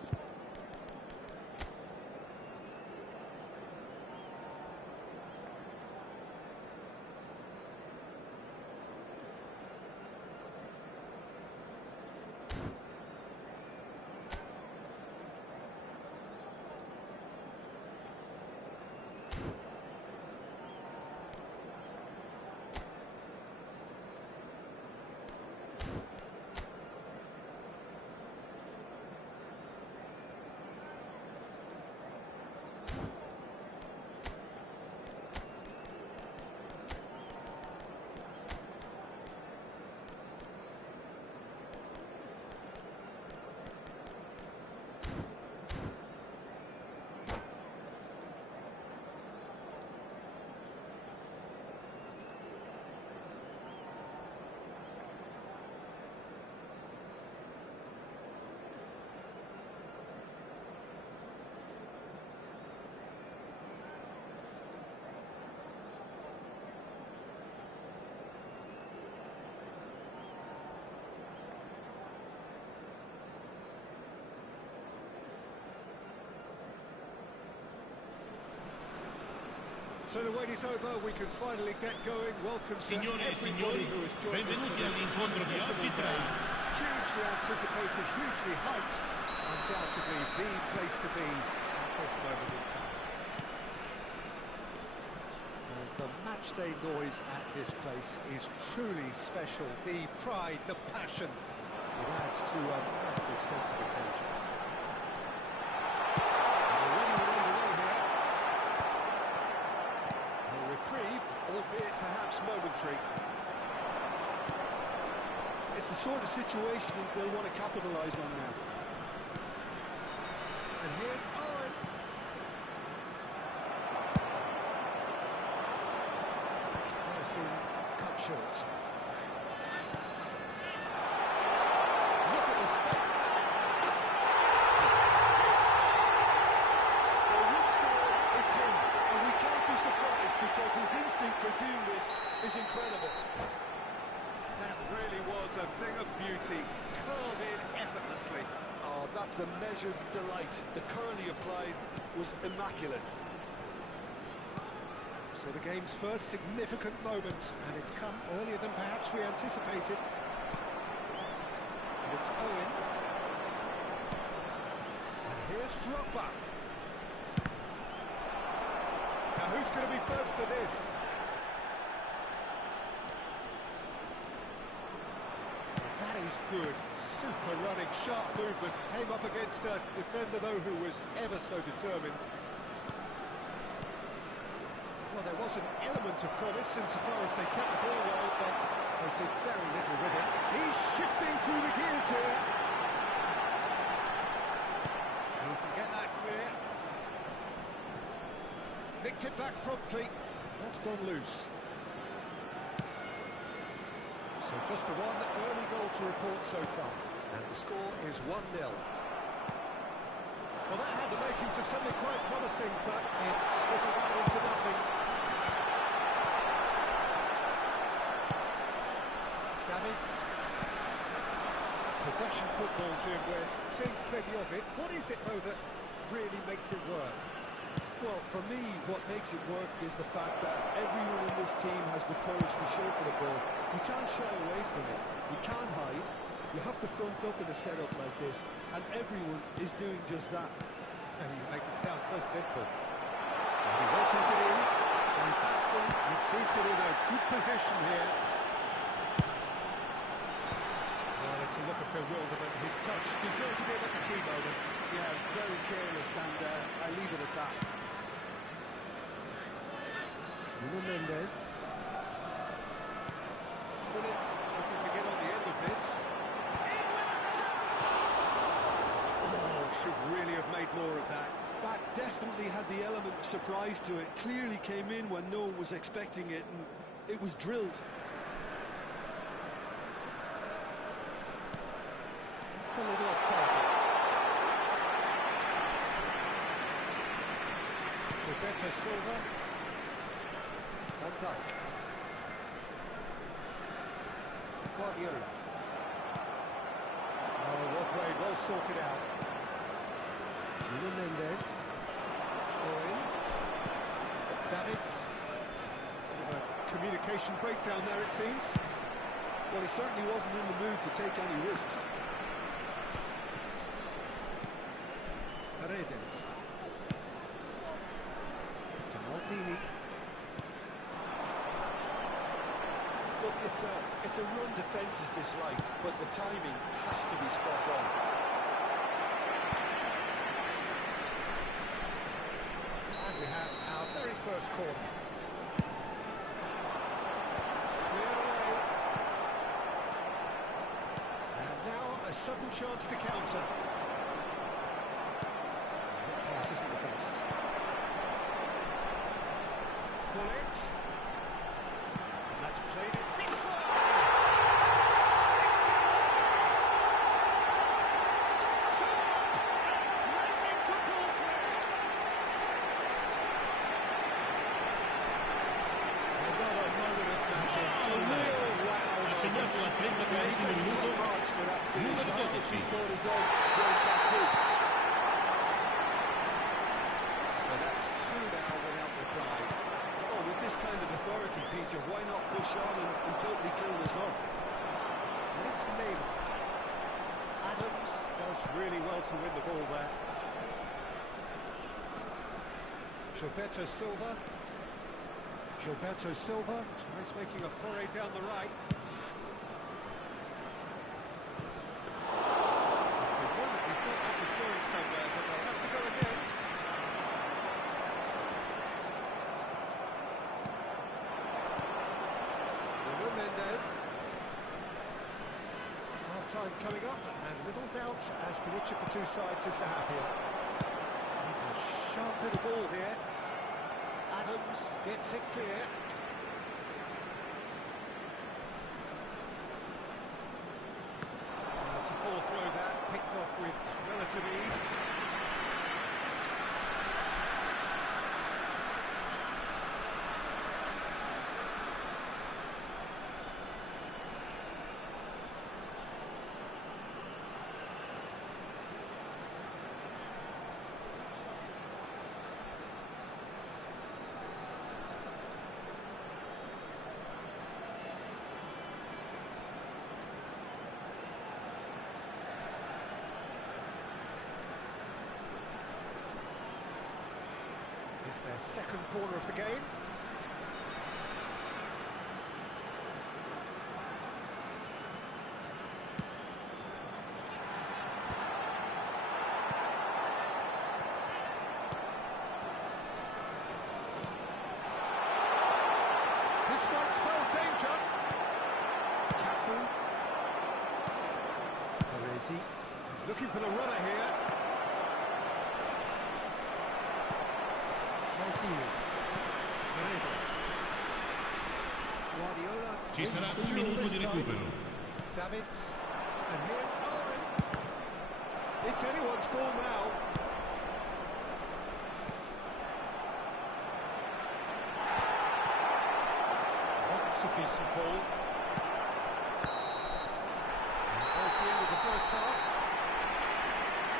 So the wait is over, we can finally get going. Welcome to Signore e everybody signori, who has joined us benvenuti for this all'incontro di oggi tra... hugely anticipated, hugely hyped, undoubtedly the place to be at this moment in time. And the matchday noise at this place is truly special. The pride, the passion, it adds to a massive sense of occasion. Reprieve, albeit perhaps momentary. It's the sort of situation they'll want to capitalise on now. And here's Owen. Has been cut short. Look at the speed. Well, which score, it's him, and we can't be surprised because his instinct for doing this is incredible. That really was a thing of beauty, curled in effortlessly. Oh, that's a measured delight. The curl he applied was immaculate. So the game's first significant moment, and it's come earlier than perhaps we anticipated. And it's Owen. And here's Drogba. Now who's going to be first to this? That is good. Super running, sharp movement. Came up against a defender, though, who was ever so determined. Well, there was an element of promise insofar as they kept the ball well, but they did very little with it. He's shifting through the gears here. He can get that clear. Nicked it back promptly. That's gone loose. So just the one early goal to report so far. And the score is 1-0. Well, that had the makings of something quite promising, but it's fizzled out into nothing. Davids. Possession football, Jim, we're seeing plenty of it. What is it, though, that really makes it work? Well, for me, what makes it work is the fact that everyone in this team has the courage to show for the ball. You can't shy away from it. You can't hide. You have to front up in a setup like this, and everyone is doing just that. You make it sound so simple. And he welcomes it in, and Baston receives it in a good position here. Well, it's a look of bewilderment. His touch deserves a bit at the key moment. Yeah, very careless, and I leave it at that. Nuno Mendes. Pullets looking to get on the end of this. Oh, should really have made more of that. That definitely had the element of surprise to it. Clearly came in when no one was expecting it, and it was drilled. It's a little off target. Roberto Silva. Van Dijk. Guardiola. Oh, well played, well sorted out. Mendes. Owen. Davids. Communication breakdown there, it seems. Well, he certainly wasn't in the mood to take any risks. Paredes. To Maldini. Look, it's a run defence is dislike, but the timing has to be spot on. And we have our very first corner. Cleared away. And now a sudden chance to counter. That pass isn't the best. Hullet. And that's played it. Big fly! So that's two now without reply. Oh, with this kind of authority, Peter, why not push on and totally kill this off? And it's Neymar. Adams does really well to win the ball there. Gilberto Silva. Gilberto Silva tries making a foray down the right. He thought that was going somewhere, but they'll have to go again. Road Mendes. Half-time coming up, and little doubt as to which of the two sides is the happier. He's a sharp little ball here. Adams gets it clear. It's a poor throw that, picked off with relative ease. It's their second corner of the game. This might spell danger. Cafu. Parezi. He's looking for the runner here. Guardiola. Ci sarà un minuto di recupero. Davids. And here's Owen. It's anyone's ball now. That's a decent ball. There's the end of the first half.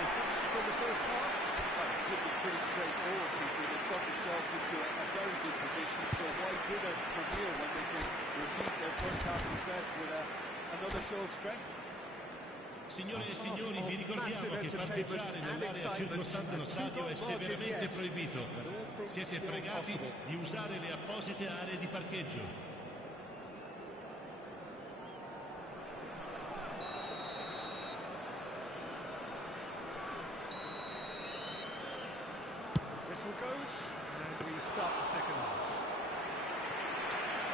Reflections on the first half. Well, it's looking pretty straightforward, Peter. They've got themselves into a very good position, so why dither from here when they can repeat their first half success with another show of strength? Signore e signori, vi ricordiamo che parcheggiare nell'area circostante lo stadio è severamente proibito. Siete pregati di usare le apposite aree di parcheggio. Whistle goes, and we start the second half.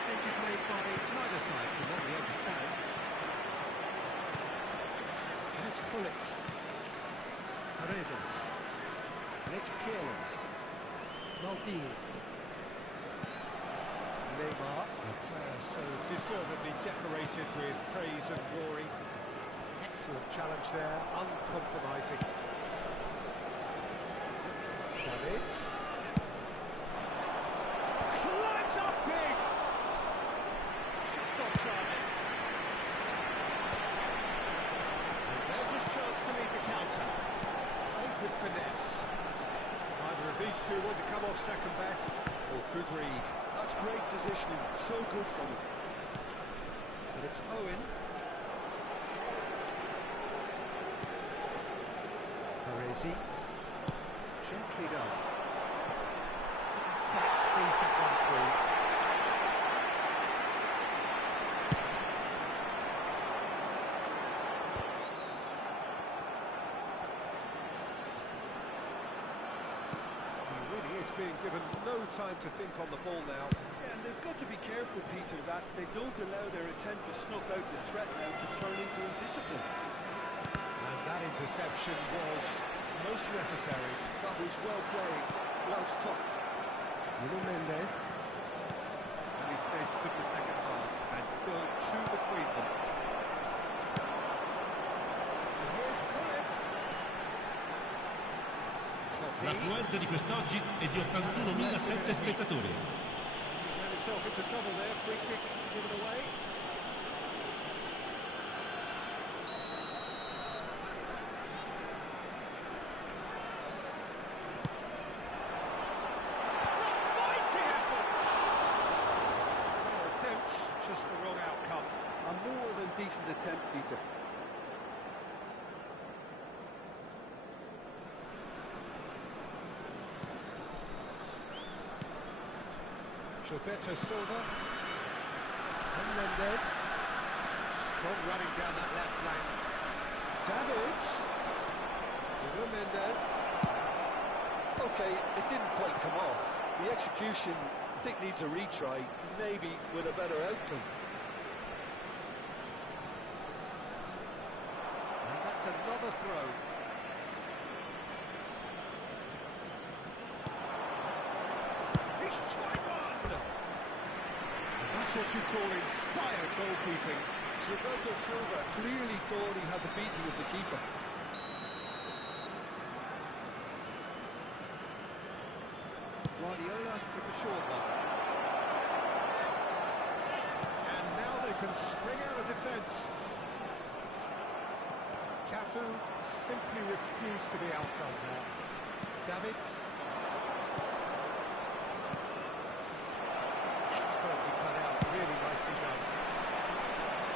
Changes made by neither side, from what we understand. And it's Hullet. Paredes. And it's Pirlo. Maldini. Neymar, a player so deservedly decorated with praise and glory. Excellent challenge there, uncompromising. Davids. Climbs up big! Should stop driving. And there's his chance to lead the counter. Played with finesse. going to come off second best. Oh, good read. That's great positioning. So good from him. But it's Owen. Parisi. Gently done. Quite squeeze that one through. Being given no time to think on the ball now. Yeah, and they've got to be careful, Peter, that they don't allow their attempt to snuff out the threat now to turn into indiscipline. And that interception was most necessary. That was well played, well stopped. Nuno Mendes. And he stayed for the second half, and still two between them. And here's Hullet. L'affluenza di quest'oggi è di 81.007 spettatori. Ran himself into trouble there, free kick given away. It's a mighty effort! Fair attempt, just the wrong outcome. A more than decent attempt, Peter. Gilberto Silva and Mendes. Strong running down that left flank. Davids. Nuno Mendes. Okay, it didn't quite come off. The execution, I think, needs a retry, maybe with a better outcome. And that's another throw. He's tried one! That's what you call inspired goalkeeping. Roberto Silva clearly thought he had the beating of the keeper. Guardiola with the short one. And now they can spring out of defence. Cafu simply refused to be outdone there. Davids. Expertly cut out, really nicely done.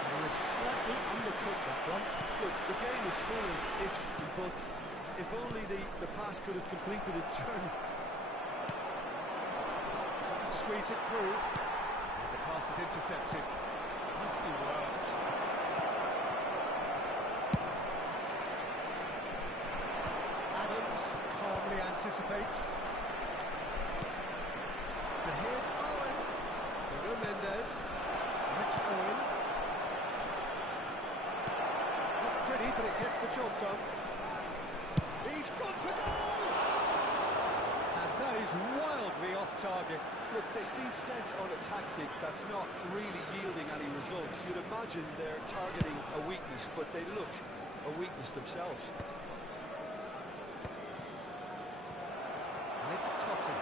And he was slightly undercooked, that one. Look, the game is full of ifs and buts. If only the pass could have completed its journey. Squeeze it through. The pass is intercepted. Nicely worked. Adams calmly anticipates. And here's Owen. Nuno Mendes. That's Owen. Not pretty, but it gets the job done. He's gone for goal! And that is wildly off target. Look, they seem set on a tactic that's not really yielding any results. You'd imagine they're targeting a weakness, but they look a weakness themselves. And it's Totti.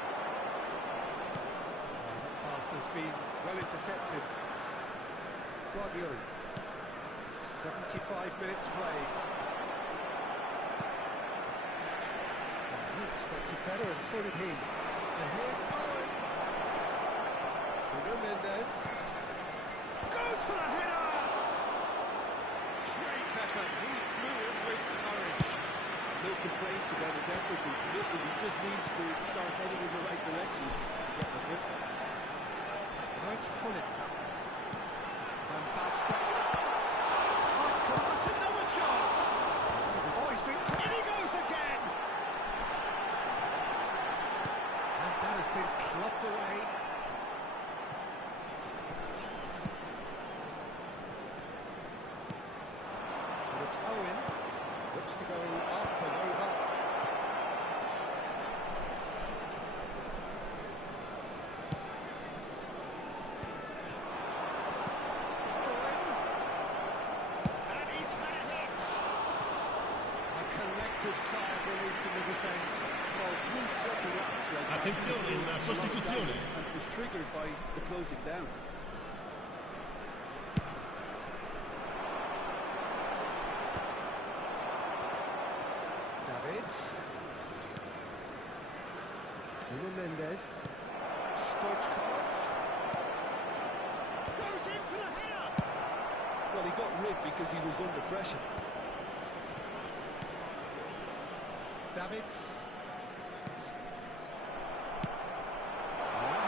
That pass has been well intercepted. Guardiola. 75 minutes played. He expected better, and so did he. And here's Owen. Nuno Mendes. Goes for the header! Great effort. He flew in with courage. No complaints about his effort and commitment. He just needs to start heading in the right direction. Get the drift. Now it's Hullet. Van Basten. Chance! Oh, it's come. That's another chance! Oh, he's been... In he goes again! And that has been clubbed away. But it's Owen. Looks to go up and over. Owen. And he's had it hit. A collective sigh of relief from the defence. Well, he swept the laps like that. Attenzione, una sostituzione. And was triggered by the closing down. Davids. Nuno Mendes. Stoichkov. Goes in for the header. Well, he got ripped because he was under pressure. Davids.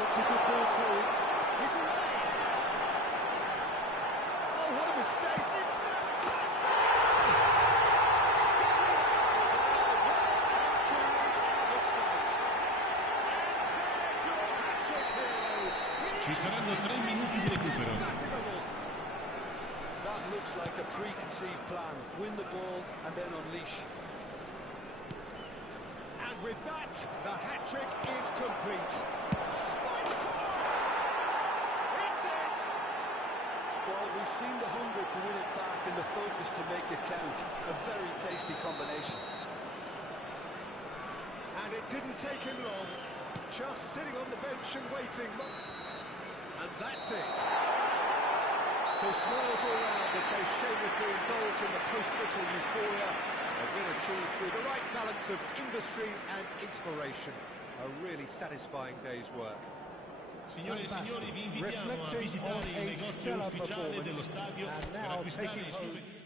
Looks a good ball through. He's away. Oh, what a mistake. It's Van Basten. Surely and truly out of sight. And there's your hat-trick hero. Ci saranno 3 minuti di recupero. That looks like a preconceived plan. Win the ball and then unleash. And with that, the hat-trick is complete. Stoichkov! It's in! Well, we've seen the hunger to win it back and the focus to make it count. A very tasty combination. And it didn't take him long. Just sitting on the bench and waiting. And that's it. So smiles all round as they shamelessly indulge in the post-whistle euphoria. A dinner achieved through the right balance of industry and inspiration. A really satisfying day's work. Signore e signori, vi invitiamo a Reflecting visitare on il a negozio stellar ufficiale dello performance stadio and per now acquistare taking i home souvenir.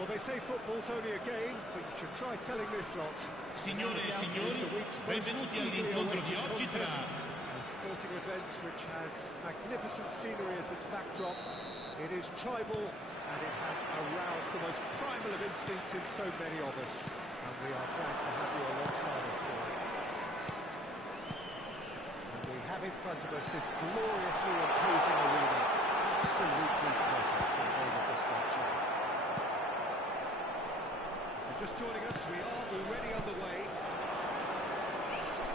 Well, they say football's only a game, but you should try telling this lot. Signore e signori, benvenuti all'incontro di oggi tra... A sporting event which has magnificent scenery as its backdrop. It is tribal, and it has aroused the most primal of instincts in so many of us. And we are glad to have you alongside us for it. And we have in front of us this gloriously imposing arena. Absolutely perfect for the game of this match. Just joining us, we are already underway.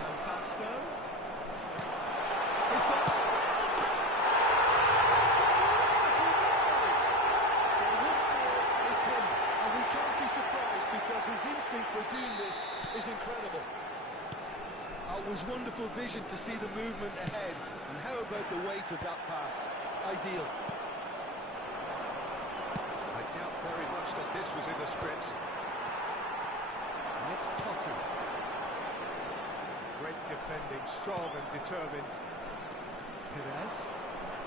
Van Basten. He's got a chance! Well, once more, it's him. And we can't be surprised because his instinct for doing this is incredible. It was wonderful vision to see the movement ahead. And how about the weight of that pass? Ideal. I doubt very much that this was in the script. And it's Totti. Great defending, strong and determined. Perez.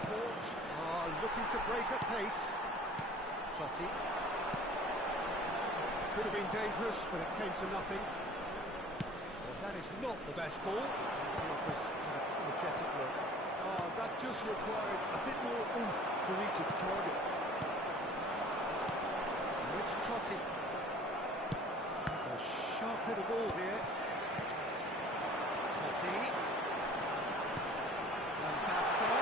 Port are looking to break at pace. Totti. Could have been dangerous, but it came to nothing. Well, That is not the best ball. He offers an apologetic look. Oh, that just required a bit more oomph to reach its target. It's Totti. There's a sharp hit of ball here. Totti. And Basta.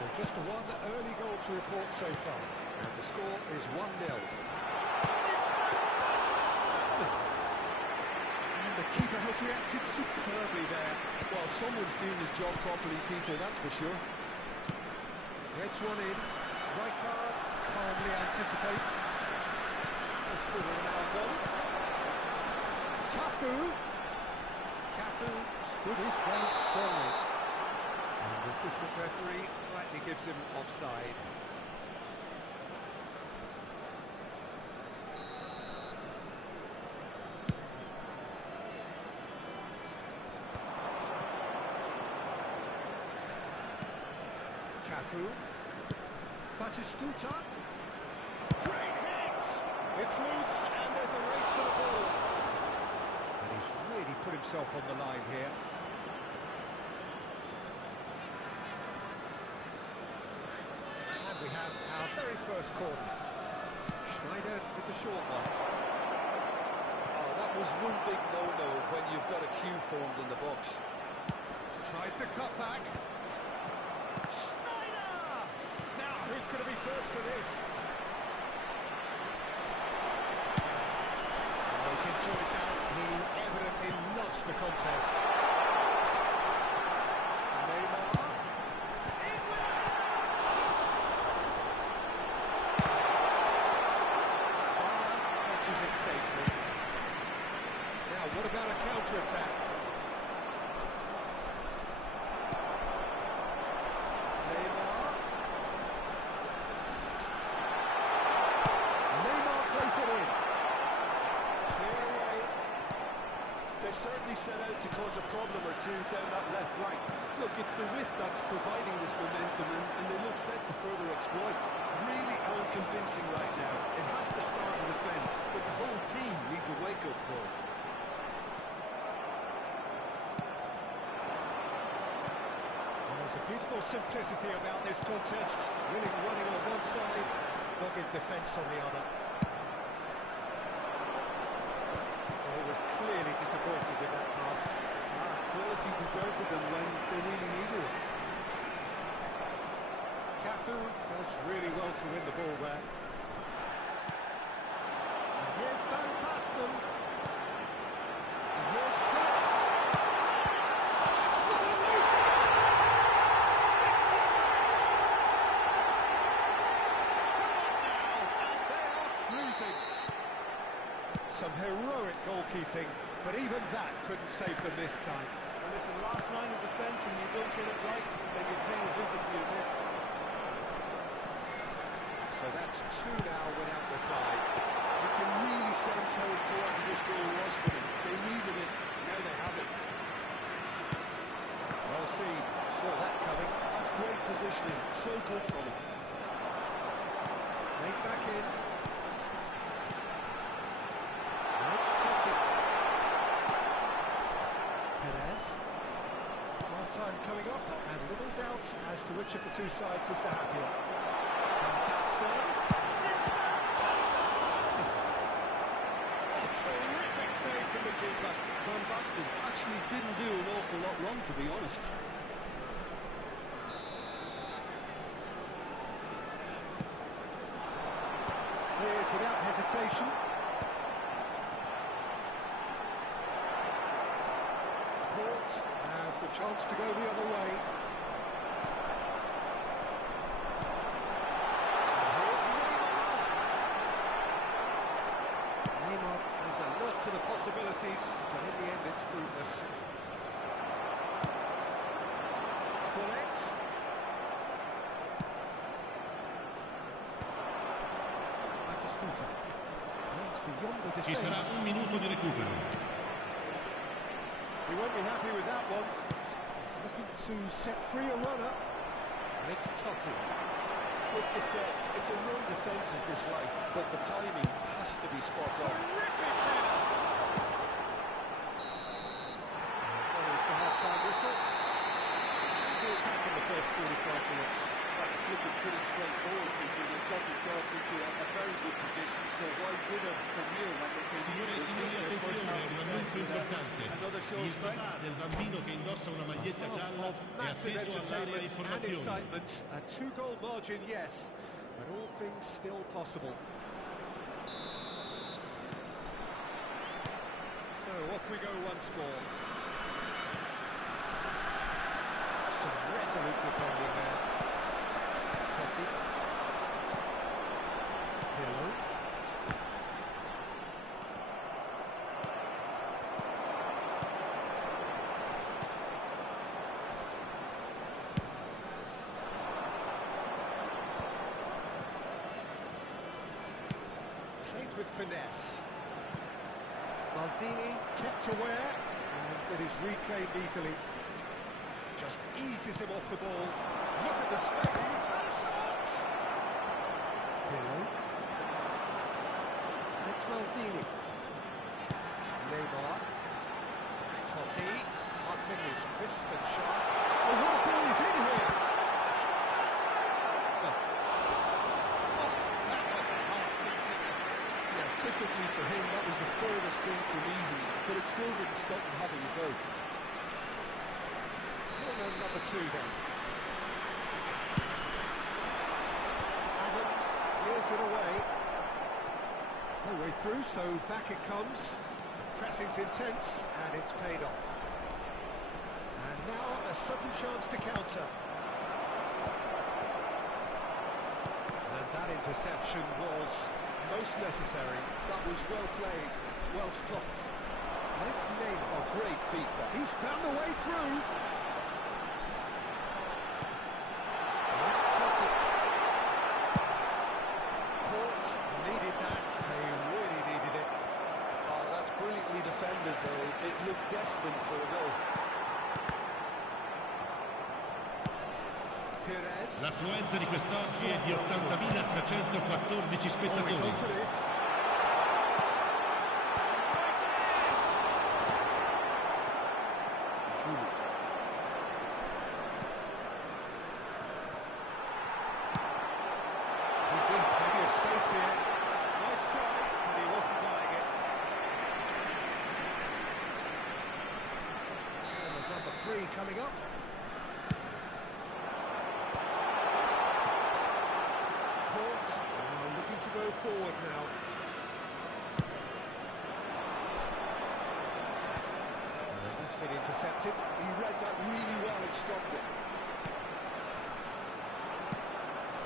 So just the one early goal to report so far. And the score is 1-0. It's Van Basten! And the keeper has reacted superbly there. Well, someone's doing his job properly, Peter, that's for sure. Threads one in. Rijkaard calmly anticipates. First quarter now gone. Cafu. Cafu stood his ground strongly. And the assistant referee rightly gives him offside. Cafu. Batistuta. Great hit! It's loose and there's a race for the ball. And he's really put himself on the line here. And we have our very first corner. Schneider with the short one. Oh, that was one big no-no when you've got a queue formed in the box. Tries the cut back. Schneider! Now, who's going to be first to this? Oh, he's enjoyed that. He evidently loves the contest. Neymar. In with it! Barra catches it safely. Now, what about a counter-attack? Certainly set out to cause a problem or two down that left flank. Look, it's the width that's providing this momentum, and they look set to further exploit. Really unconvincing right now. It has to start in defence, but the whole team needs a wake-up call. There's a beautiful simplicity about this contest. Willing running on one side, dogged defence on the other. Was clearly disappointed with that pass. Quality deserted them when they really needed it. Cafu does really well to win the ball there. And here's Van Basten. And here's Hunt. That's what a loose now, and they are cruising. Some heroic goalkeeping, but even that couldn't save them this time. Well, listen, last line of defence and you don't get it right, then you're paying a visit to your net. So that's two now without reply. You can really sense how important this goal was for them. They needed it, now they have it. Well seen, saw that coming. That's great positioning, so good from him. Played back in. Half-time coming up, and little doubt as to which of the two sides is the happier. Van Basten. It's Van Basten! A terrific save from the keeper. Van Basten actually didn't do an awful lot wrong, to be honest. Cleared without hesitation. Have the chance to go the other way. And here's Neymar. Neymar is alert to the possibilities, but in the end it's fruitless. Collet. Batistuta. And beyond the Ci sarà defence. un minuto di recupero. We won't be happy with that one. He's looking to set free a runner. And it's Totti. Look, it's a real defence's dislike, but the timing has to be spot on. Terrific header! There is the half-time whistle. Here's back in the first 45 minutes. It's looking pretty straightforward, Peter. They've got themselves into a very good position, so why give them from here when they can Signore e signori, attenzione, un annuncio importante. Il papà del bambino che indossa una maglietta gialla è Massive atteso all'area entertainment and informazioni. excitement. A two-goal margin, yes, but all things still possible. So off we go once more. Some resolute defending there. Totti. Pirlo. Played with finesse. Maldini kept aware, and it is reclaimed easily. Just eases him off the ball. Look at the space. He's had a shot! Pirlo. And it's Maldini. Neymar. Totti. Passing is crisp and sharp. Oh, what a ball is in here! Yeah, typically for him, that was the furthest thing from easy, but it still didn't stop him having a go. Corner number 2 then. Adams clears it away. No way through, so back it comes. Pressing's intense, and it's paid off. And now a sudden chance to counter. And that interception was most necessary. That was well played, well stopped. And it's Neymar. Oh, great feedback. He's found a way through. And it's Totti. Port needed that. They really needed it. Oh, that's brilliantly defended, though. It looked destined for a goal. Perez. L'affluenza di quest'oggi è di 80.314 Always spettatori. on to this. He's in plenty of space here. Nice try, but he wasn't buying it. And number 3 coming up. Port looking to go forward now. And that's been intercepted. He read that really well and stopped it.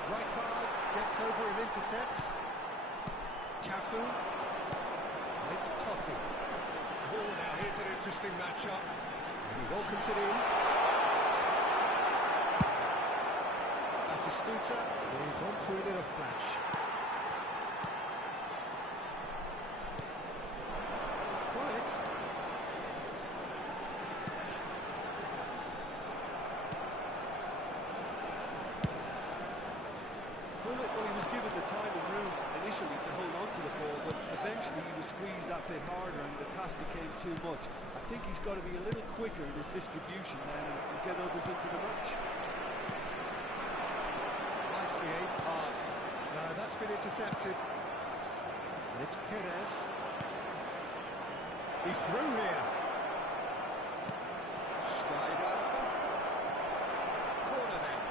Rijkaard gets over and intercepts. Cafu. And it's Totti. Oh, now here's an interesting matchup. And he welcomes it in. Batistuta is onto it in a flash. Quiet. Well, he was given the time and room initially to hold on to the ball, but eventually he was squeezed that bit harder and the task became too much. I think he's got to be a little quicker in his distribution then and get others into the match. Nicely aimed pass. No, that's been intercepted. And it's Perez. He's through here. Schneider. Corner then.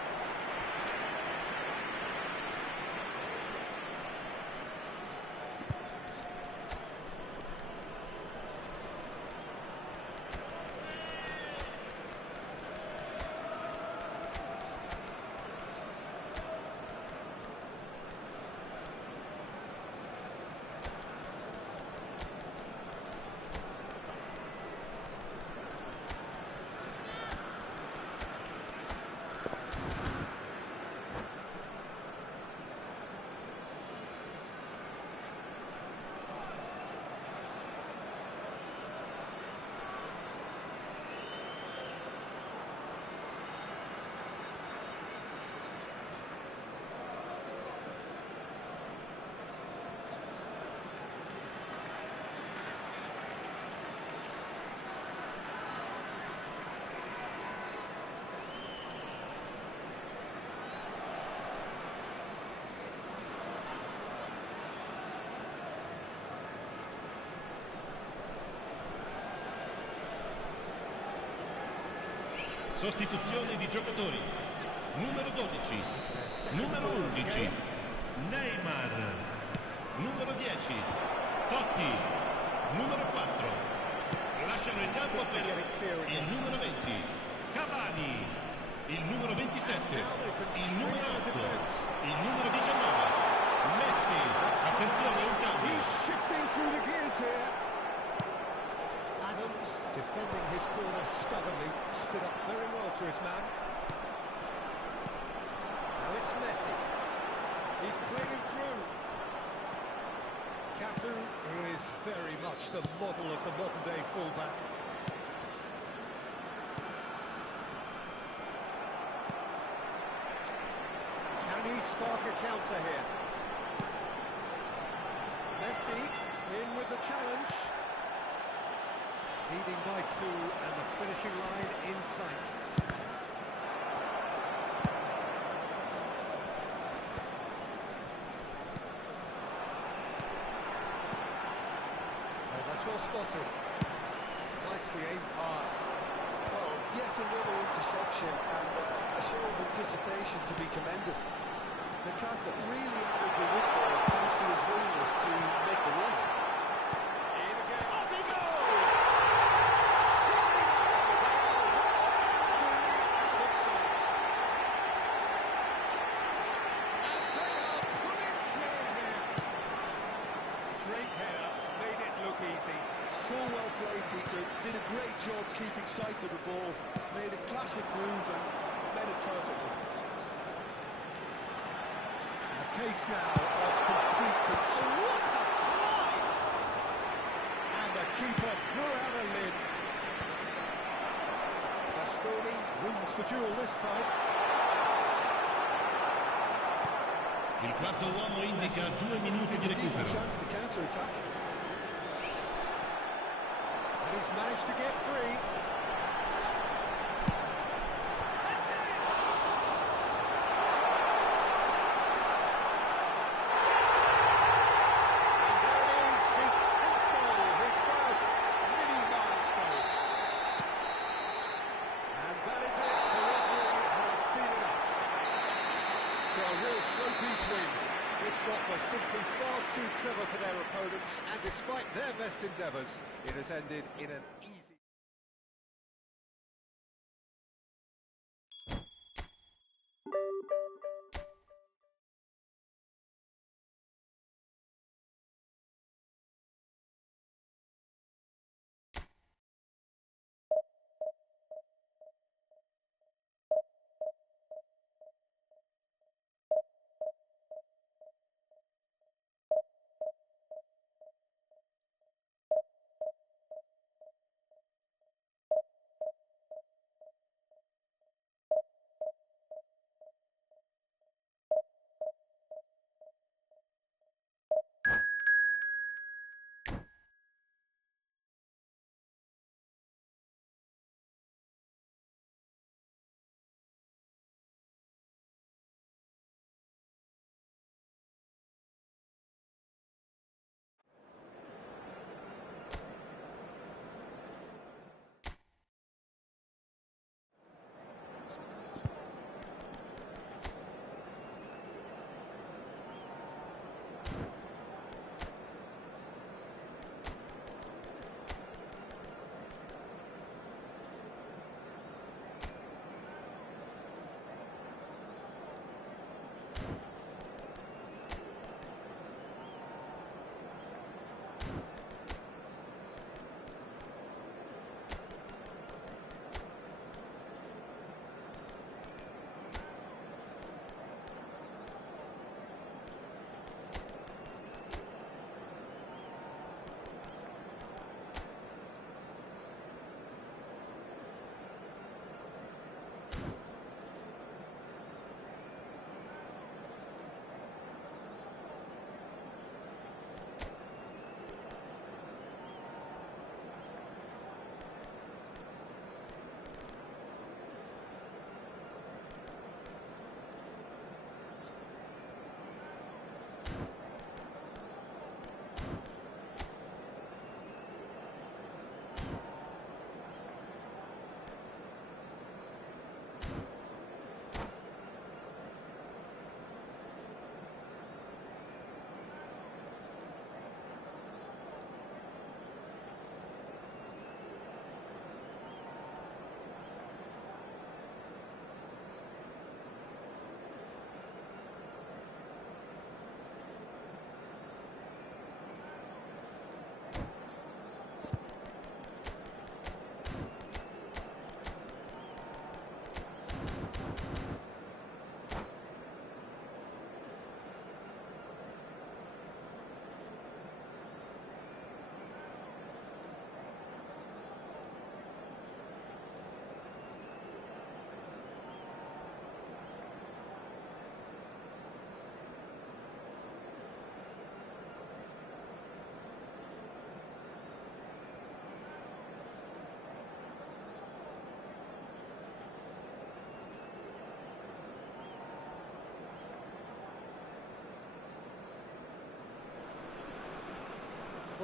Sostituzione di giocatori. Numero 12, numero 11, Neymar, numero 10, Totti, numero 4. Lasciano il campo per il numero 20, Cavani, il numero 27, il numero 8, il numero 19, Messi. Attenzione, un cambio. He's shifting through the gears here. Adams, defending his corner stubbornly, stood up very well to his man. Now it's Messi. He's played him through. Cafu, who is very much the model of the modern-day fullback. Can he spark a counter here? Messi in with the challenge. Leading by 2 and the finishing line in sight. Oh, that's well spotted. Nicely aimed pass. Well, yet another interception and a show of anticipation to be commended. Nakata really added the width there thanks to his willingness to make the run. In again. Up he goes! Surely actually out of sight. And they are pulling clear here. Great header, made it look easy. So well played, Peter. Did a great job keeping sight of the ball. Made a classic move and made it perfectly. A case now of complete control. Oh, what a climb! And the keeper threw out a lid. Bastoni wins the duel this time. Il quarto uomo indica 2 minuti It's di a decent recupero. chance to counter-attack. And he's managed to get free. That's it! And there is his 10th goal, his first mini milestone. And that is it. The referee has seen enough. So a real showpiece win. This lot was simply far too clever for their opponents, and despite their best endeavours, it has ended in an easy...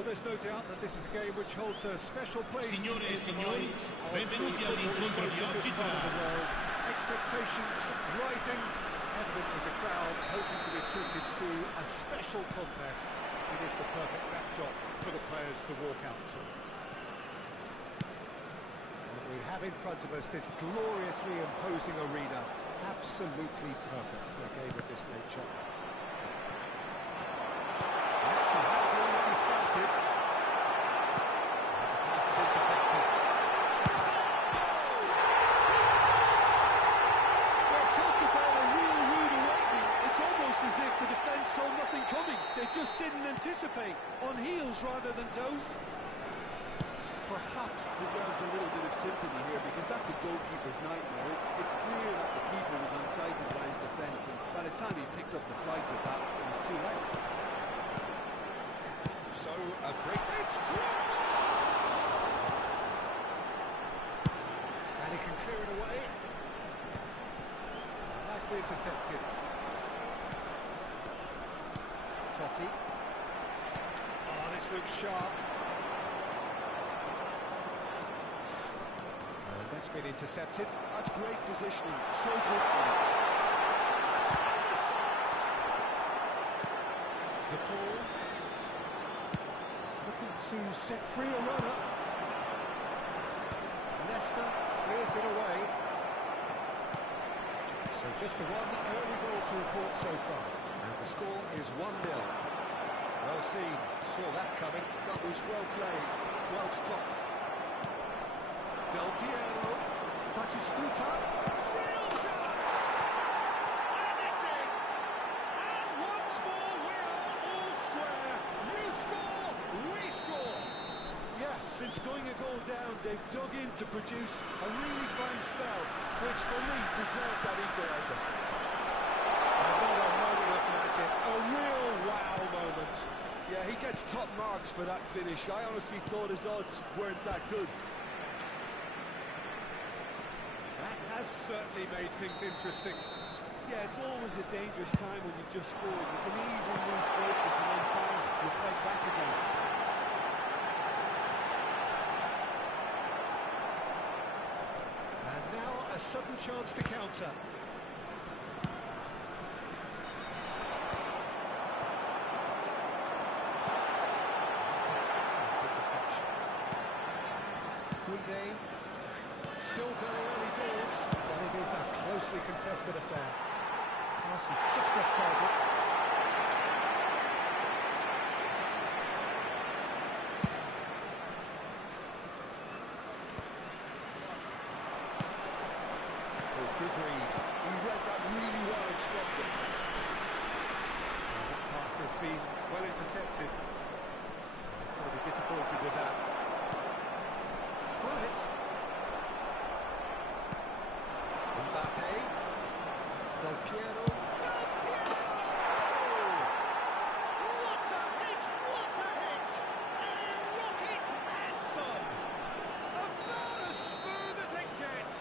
Well, there's no doubt that this is a game which holds a special place. Signore e in the signori, minds of benvenuti the all'incontro di football folk in oggi this part of the tra world. Expectations rising, evidently the crowd hoping to be treated to a special contest. It is the perfect backdrop for the players to walk out to. And we have in front of us this gloriously imposing arena, absolutely perfect for a game of this nature. The action has already started. And the pass is intercepted. Well, talk about a real rude awakening. It's almost as if the defence saw nothing coming. They just didn't anticipate. On heels rather than toes. Perhaps deserves a little bit of sympathy here because that's a goalkeeper's nightmare. It's clear that the keeper was unsighted by his defence, and by the time he picked up the flight of that, it was too late. So, a break. It's dropped! And he can clear it away. Nicely intercepted. Totti. Oh, this looks sharp. And that's been intercepted. That's great positioning. So good for him. And the shot! The ball. He's looking to set free a runner. Leicester clears it away. So just the one early goal to report so far. And the score is 1-0. Well seen, saw that coming. That was well played, well stopped. Del Piero, Batistuta, real chance! And it's in! And once more we are all square. You score, we score! Yeah, since going a goal down, they've dug in to produce a really fine spell, which for me deserved that equaliser. Another moment of magic, a real wow moment. Yeah, he gets top marks for that finish. I honestly thought his odds weren't that good. That has certainly made things interesting. Yeah, it's always a dangerous time when you've just scored. You can easily lose focus and then bang, you're right back again. And now a sudden chance to counter. Kunde, still very early doors, but it is a closely contested affair. Pass is just off target. Oh, good read. He read that really well and stopped it. That pass has been well intercepted. He's going to be disappointed with that. It. Mbappe. Del Piero. Del Piero! What a hit! What a hit! A rocket anthem! About as smooth as it gets.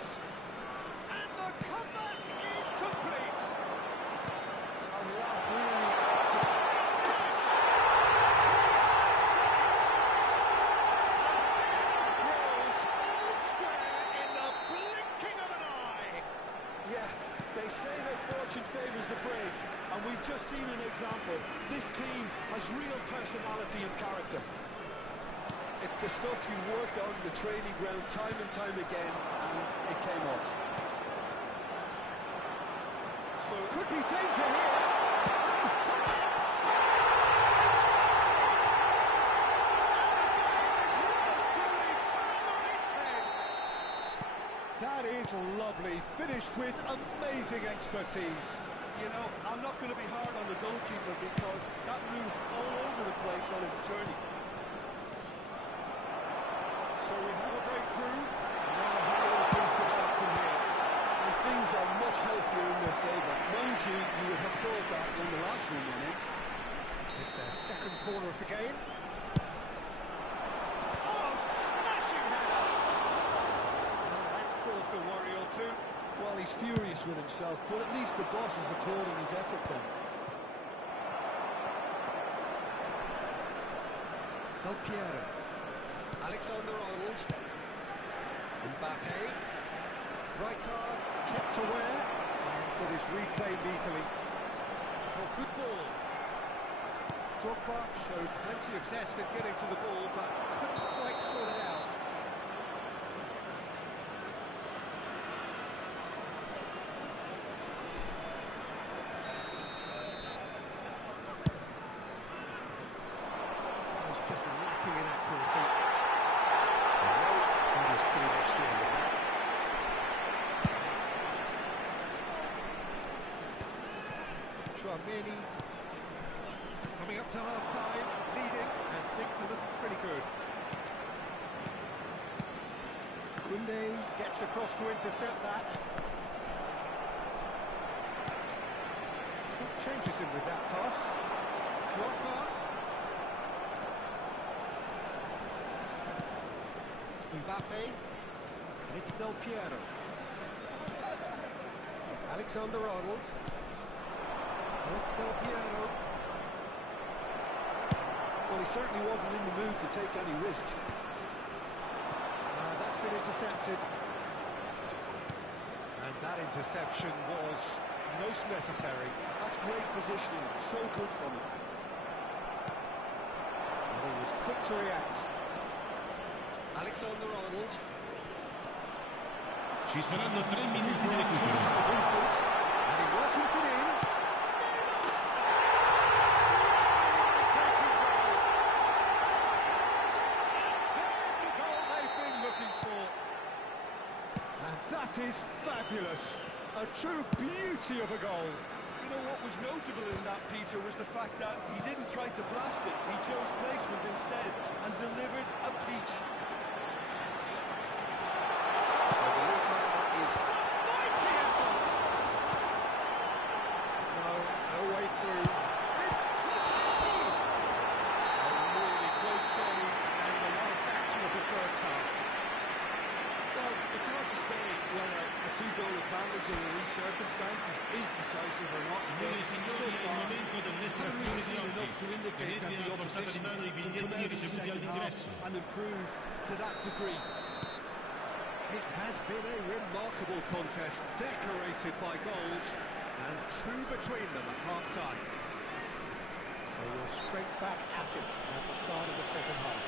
And the comeback is complete. Really excellent. Favours the brave, and we've just seen an example. This team has real personality and character. It's the stuff you work on the training ground time and time again, and it came off. So could be danger here. That is lovely, finished with amazing expertise. You know, I'm not going to be hard on the goalkeeper because that moved all over the place on its journey. So we have a breakthrough. Now how will things develop from here? And things are much healthier in their favour. Mind you, you would have thought that when the last one went in. It's their second corner of the game. Oh, smashing header! That's caused a worry or two. Well, he's furious with himself, but at least the boss is applauding his effort then. Del Piero. Alexander-Arnold. Mbappe. Rijkaard kept aware, but is reclaimed easily. Oh, good ball. Drogba showed plenty of zest at getting to the ball, but couldn't quite sort it out. Was just lacking in accuracy. That is pretty much the end of that. Tchouaméni coming up to half-time, leading, and things are looking pretty good. Koundé gets across to intercept that. Changes him with that pass. Drogba. Mbappe. And it's Del Piero. Alexander-Arnold. And it's Del Piero. Well, he certainly wasn't in the mood to take any risks. That's been intercepted. And that interception was most necessary. That's great positioning, so good from him. And he was quick to react. Alexander-Arnold. Ci saranno 3 minuti di Chance recupero. for movement. And he welcomes it in. There's the goal they've been looking for. And that is fabulous. A true beauty of a goal. You know, what was notable in that, Peter, was the fact that he didn't try to blast it. He chose placement instead and delivered a peach. So the lead now is a mighty effort. No way through. It's Titi! A really close save and the last action of the first half. Well, it's hard to say whether a two-goal advantage under these circumstances is decisive or not, but so Signori, è il far, momento I haven't dell'estrazione really di seen enough to oggi. indicate that Venezia the ha portato opposition in mano i can come biglietti out in the ricevuti second half all'ingresso. and improve to that degree. It has been a remarkable contest, decorated by goals, and two between them at half-time. So we're straight back at it at the start of the second half.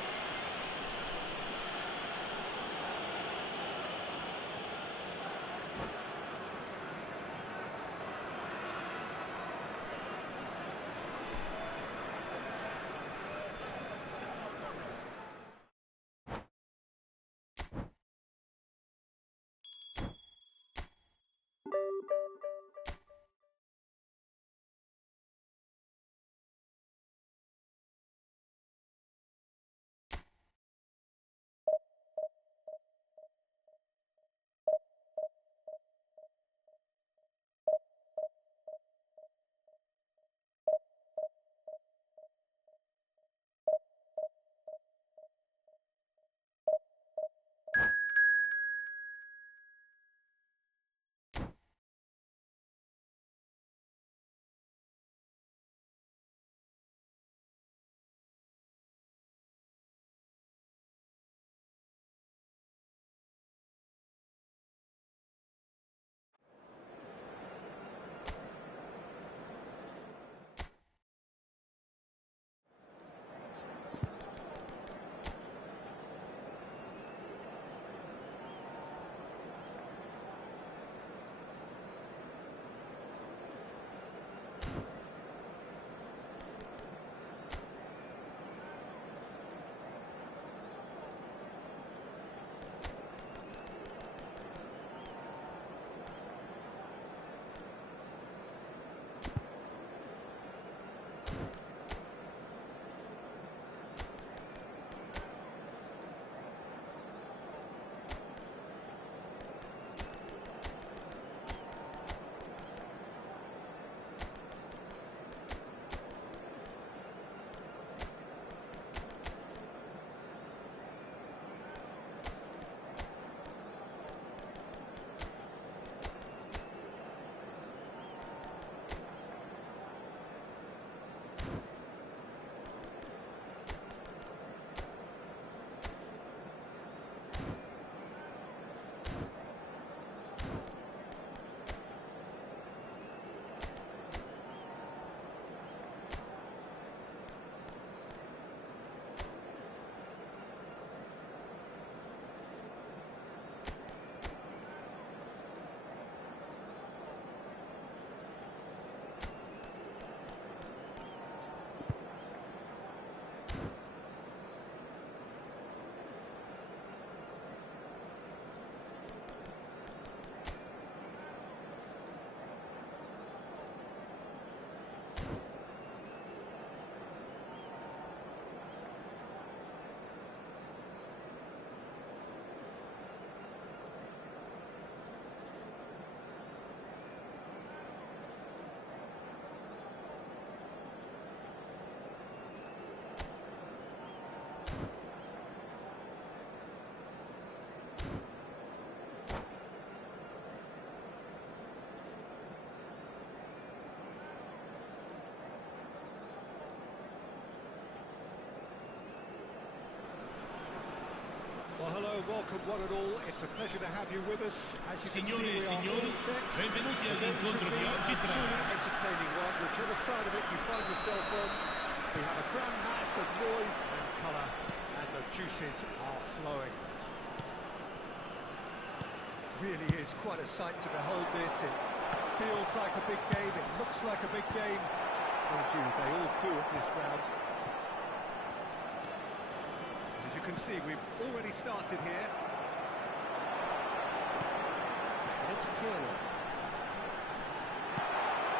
a welcome one and all. It's a pleasure to have you with us. As you can Signore see, e we are signori, all set. benvenuti The game all'incontro should di be oggi a tra... truly entertaining one. Whichever side of it you find yourself on, we have a grand mass of noise and colour, and the juices are flowing. Really is quite a sight to behold this. It feels like a big game, it looks like a big game. Mind you, they all do at this ground. As you can see, we've already started here. And it's Pirlo.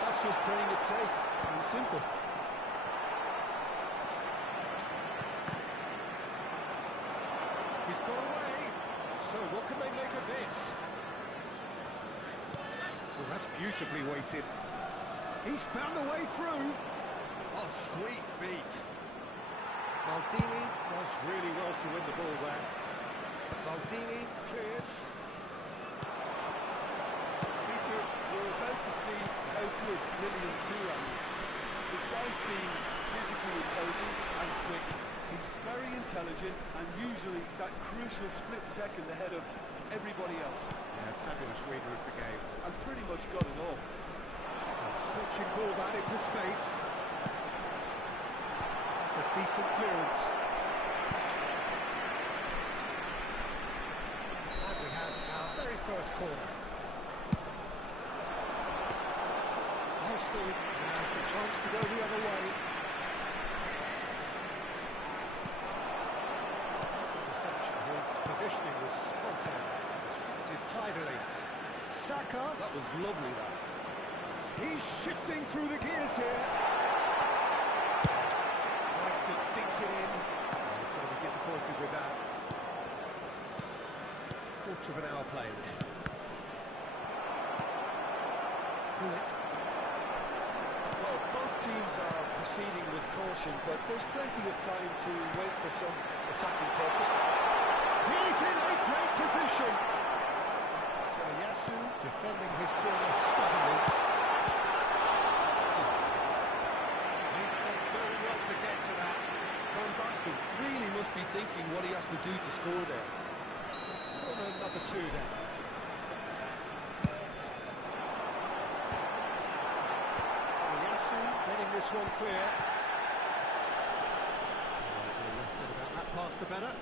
That's just playing it safe and simple. He's got away. So what can they make of this? Well, that's beautifully weighted. He's found a way through. Oh, sweet feet. Maldini does really well to win the ball there. Maldini clears. Peter, we're about to see how good Lilian Thuram is. Besides being physically imposing and quick, he's very intelligent and usually that crucial split second ahead of everybody else. Yeah, fabulous reader of the game. And pretty much got it all. Switching ball back into space. That's a decent clearance. And we have our very first corner. Arsenal has the chance to go the other way. This interception, his positioning was spot on. Distributed tidily. Saka, That was lovely, that. he's shifting through the gears here. Tries to dink it in. Oh, he's going to be disappointed with that. Quarter of an hour played. Bullet. Well, both teams are proceeding with caution, but there's plenty of time to wait for some attacking purpose. He's in a great position. Tomiyasu defending his corner stubbornly. He's done very well to get to that. Van Basten really must be thinking what he has to do to score there. Corner number 2 then. Tomiyasu getting this one clear. The less said about that pass, the better.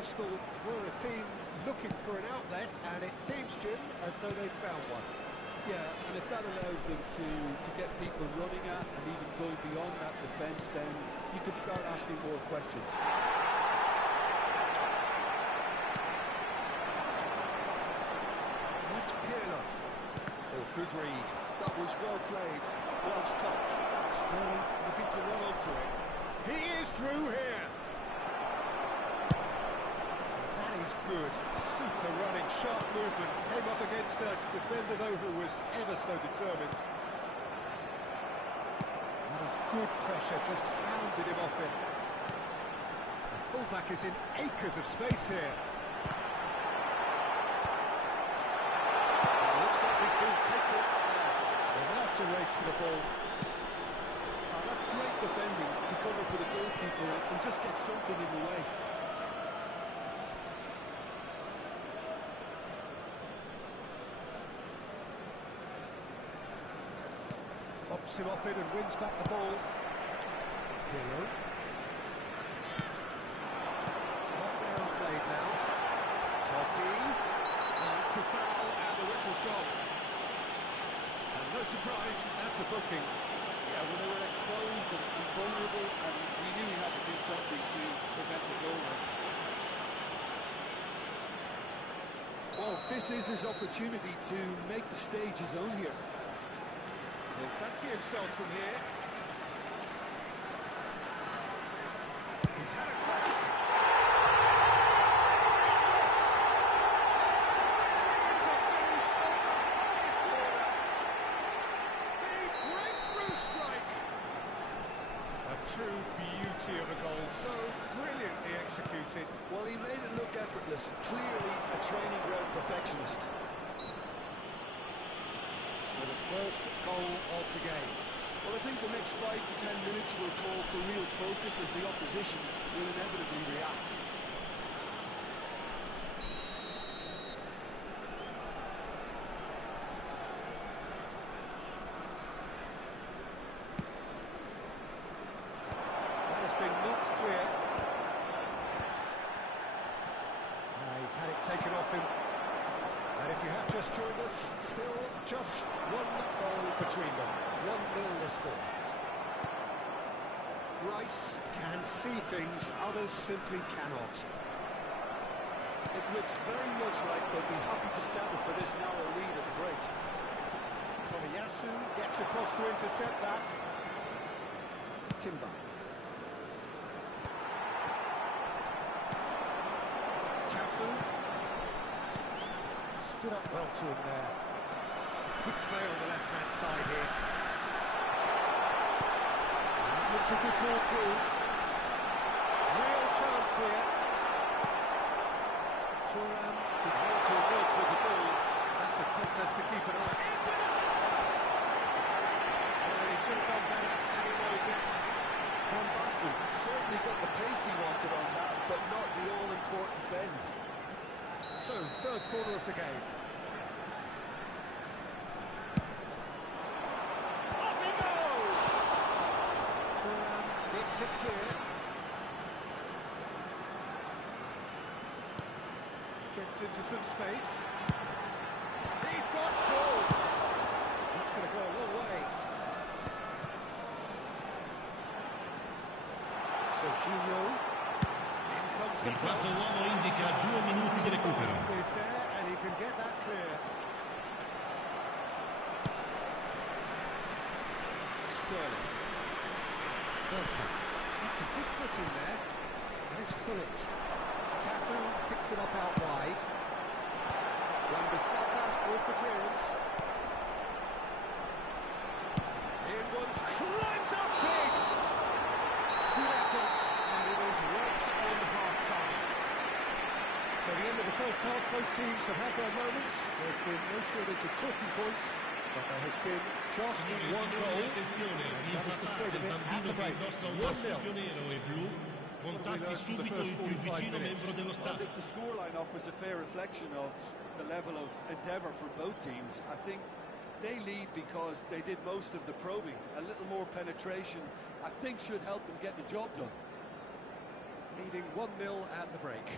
Arsenal were a team looking for an outlet, and it seems, Jim, as though they've found one. Yeah, and if that allows them to get people running at and even going beyond that defence, then you could start asking more questions. That's Pirlo. Oh, good read. That was well played, well stopped. Sterling looking to run onto it. He is through here. That is good. Super running, sharp movement. Came up against a defender, though, who was ever so determined. That is good pressure, just hounded him off him. The fullback is in acres of space here. Looks like he's been taken out there. Well, now it's a race for the ball. That's great defending to cover for the goalkeeper and just get something in the way. Bops him off it and wins back the ball. Pirlo. Half an hour played now. Totti. And it's a foul and the whistle's gone. And no surprise, that's a booking. Yeah, well, they were exposed and vulnerable, and he knew he had to do something to prevent a goal there. Well, this is his opportunity to make the stage his own here. He'll fancy himself from here. He's had a crack. True beauty of a goal, so brilliantly executed. Well, he made it look effortless, clearly a training ground perfectionist. So the first goal of the game. Well, I think the next 5 to 10 minutes will call for real focus as the opposition will inevitably react. That has been knocked clear. He's had it taken off him. And if you have just joined us, still just one goal between them. 1-0 the score. Rice can see things others simply cannot. It looks very much like they'll be happy to settle for this narrow lead at the break. Tomiyasu gets across to intercept that. Timber. Cafu. Stood up well to him there. Good play on the left-hand side here. That looks a good ball through. Real chance here. Thuram could hold to words with the ball. That's a contest to keep an eye on. Well, he should have done better, and he knows it. Van Basten certainly got the pace he wanted on that, but not the all-important bend. So, third corner of the game. Up he goes! Thuram gets it clear. Gets into some space. He's got full. That's going to go a long way. Serginho. In comes the Il quarto cross. uomo indica 2 minuti di recupero. Is there, and he can get that clear. Sterling. Okay. That's a good foot in there. Nice Hullet. Cafu picks it up out wide. Wan-Bissaka with the clearance. In one's climbs up big. Good effort, and it is right on half-time. So the end of the first half, both teams have had their moments. There's been no shortage of talking points, but there has been just one goal. Attenzione, il That was the papà state del of it at bambino the che break. indossa un 1-0. maschio nero e blu, contatti subito il più vicino membro dello I staff. think the scoreline offers a fair reflection of the level of endeavour for both teams. I think they lead because they did most of the probing. A little more penetration, I think, should help them get the job done. Leading 1-0 at the break.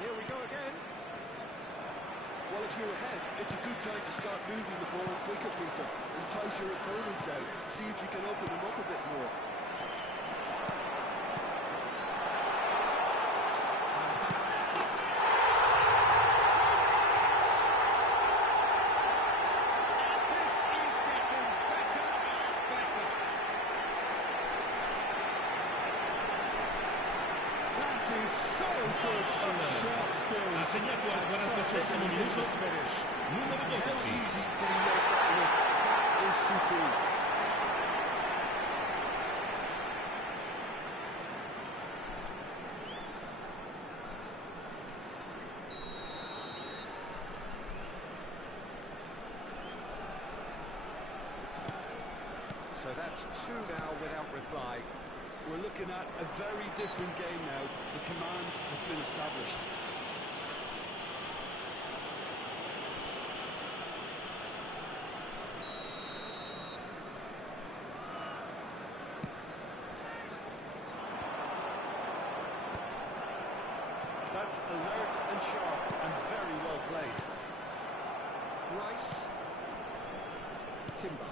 Here we go again. Well, if you're ahead, it's a good time to start moving the ball quicker, Peter. Entice your opponents out. See if you can open them up a bit more. This is getting better and better. That is so good. Such sharp skills. Ha segnato al And such a 46esimo minuto, delicious finish. numero How 12. easy did he make that look? That is supreme. So that's two now without reply. We're looking at a very different game now. The command has been established. That's alert and sharp and very well played. Rice. timber.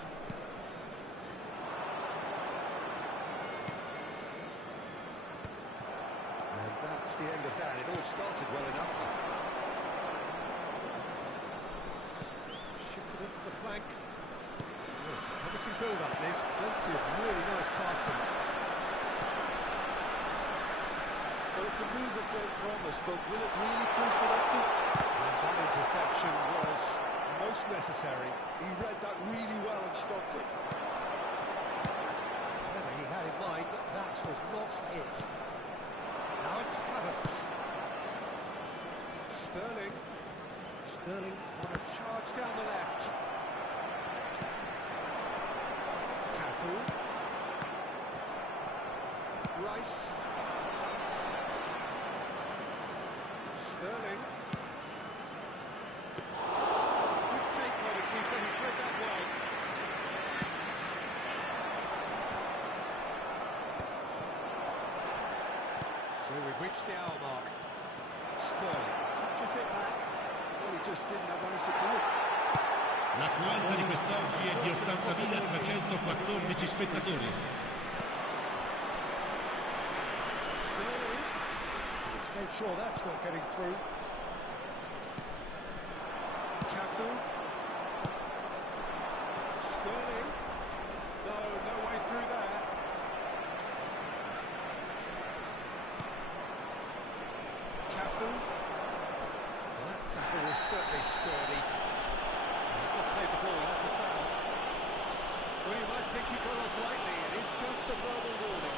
And that's the end of that. It all started well enough. Shifted into the flank. Oh, it's a promising build-up, this. Plenty of really nice passing. Well, it's a move of great promise, but will it really prove productive? And that interception was most necessary. He read that really well and stopped it. Whether he had in mind, that was not it. Now it's Havertz. Sterling. Sterling on a charge down the left. Cafu. Rice. Sterling. Good take by the keeper, he's read that well. So we've reached the hour mark. Sterling touches it back. Well, he just didn't have any support. L'affluenza di quest'oggi è di 80.314 spettatori. Sterling. Let's make sure that's not getting through. Cafu. Sterling. No, no way through there. Cafu. Well, that tackle was certainly sturdy. He's not played the ball, that's a foul. Well, you might think he got off lightly, it is just a verbal warning.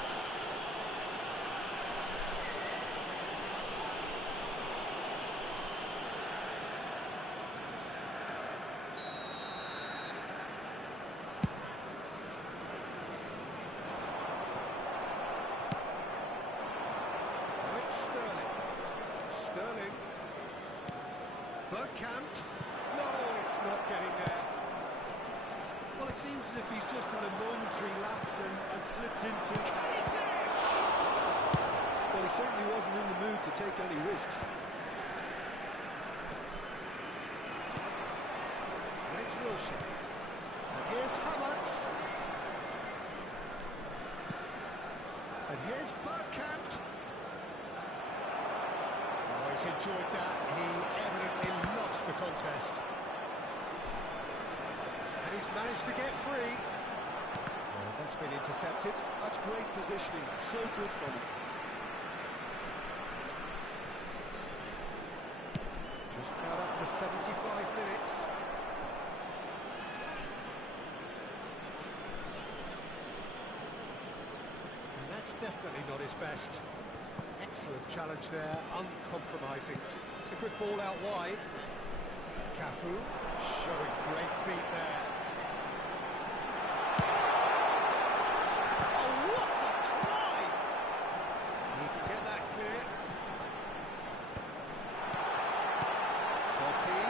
Now it's Sterling. Sterling. Bergkamp. No, it's not getting there. Well, it seems as if he's just had a momentary lapse and slipped into... Well, he certainly wasn't in the mood to take any risks. And it's Wilshere. And here's Havertz. And here's Bergkamp. Oh, he's enjoyed that. He evidently loves the contest. And he's managed to get free. Oh, that's been intercepted. That's great positioning. So good from him. Just about up to 75 minutes. And that's definitely not his best. Excellent challenge there, uncompromising. It's a good ball out wide. Cafu showing great feet there. Oh, what a climb! He can get that clear. Totti.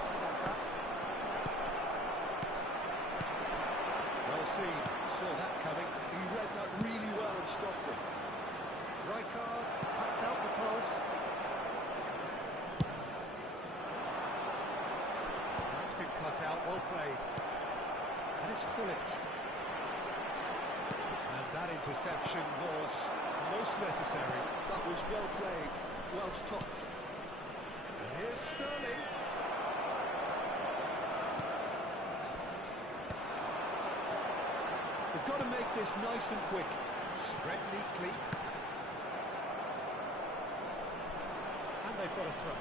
Saka. Well seen, saw that coming. He read that really well and stopped it. Rijkaard cuts out the pass. That's been cut out, well played. And it's Hullet. And that interception was most necessary. That was well played, well stopped. And here's Sterling. They've got to make this nice and quick. Spread neatly. And they've got a throw.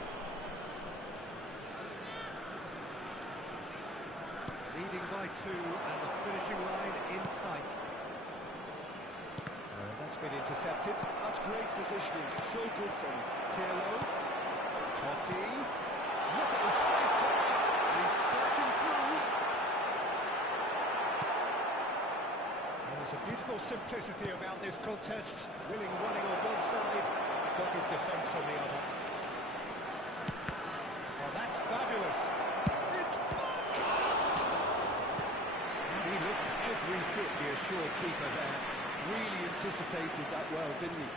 Leading by 2 and the finishing line in sight. And that's been intercepted. That's great positioning. So good from him. Pirlo. Totti. Look at the space here. He's searching through. There's a beautiful simplicity about this contest. Willing running on one side, dogged defence on the other. Well, that's fabulous. It's Bergkamp! And he looked every bit the assured keeper there. Really anticipated that well, didn't he?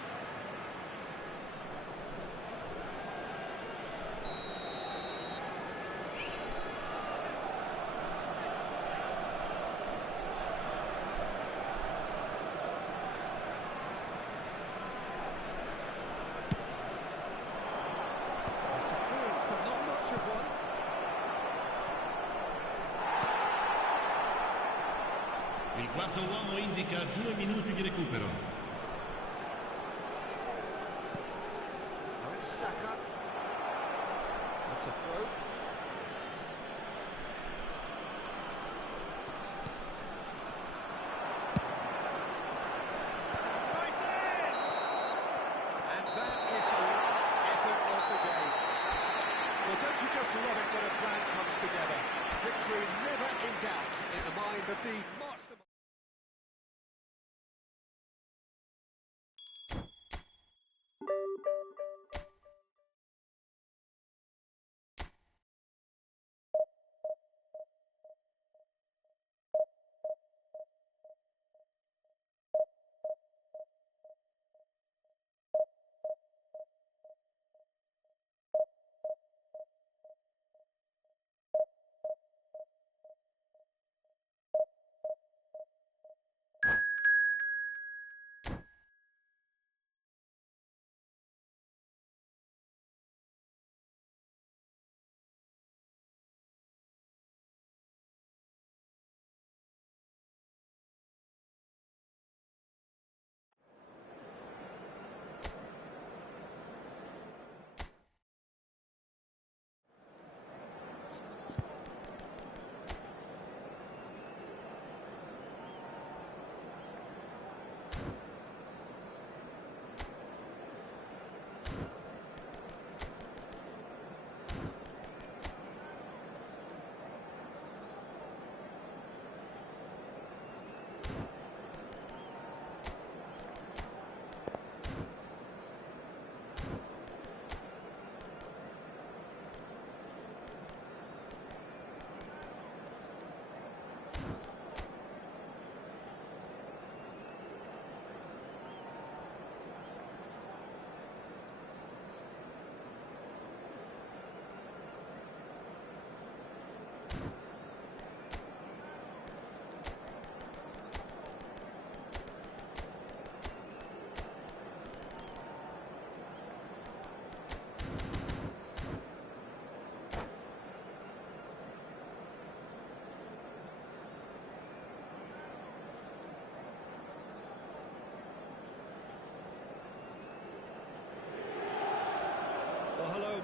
decisive one. Il quarto uomo indica 2 minuti di recupero. Now it's Saka. That's a throw. And that is the last effort of the game. Well, don't you just love it when a plan comes together? Victory never in doubt in the mind of the master.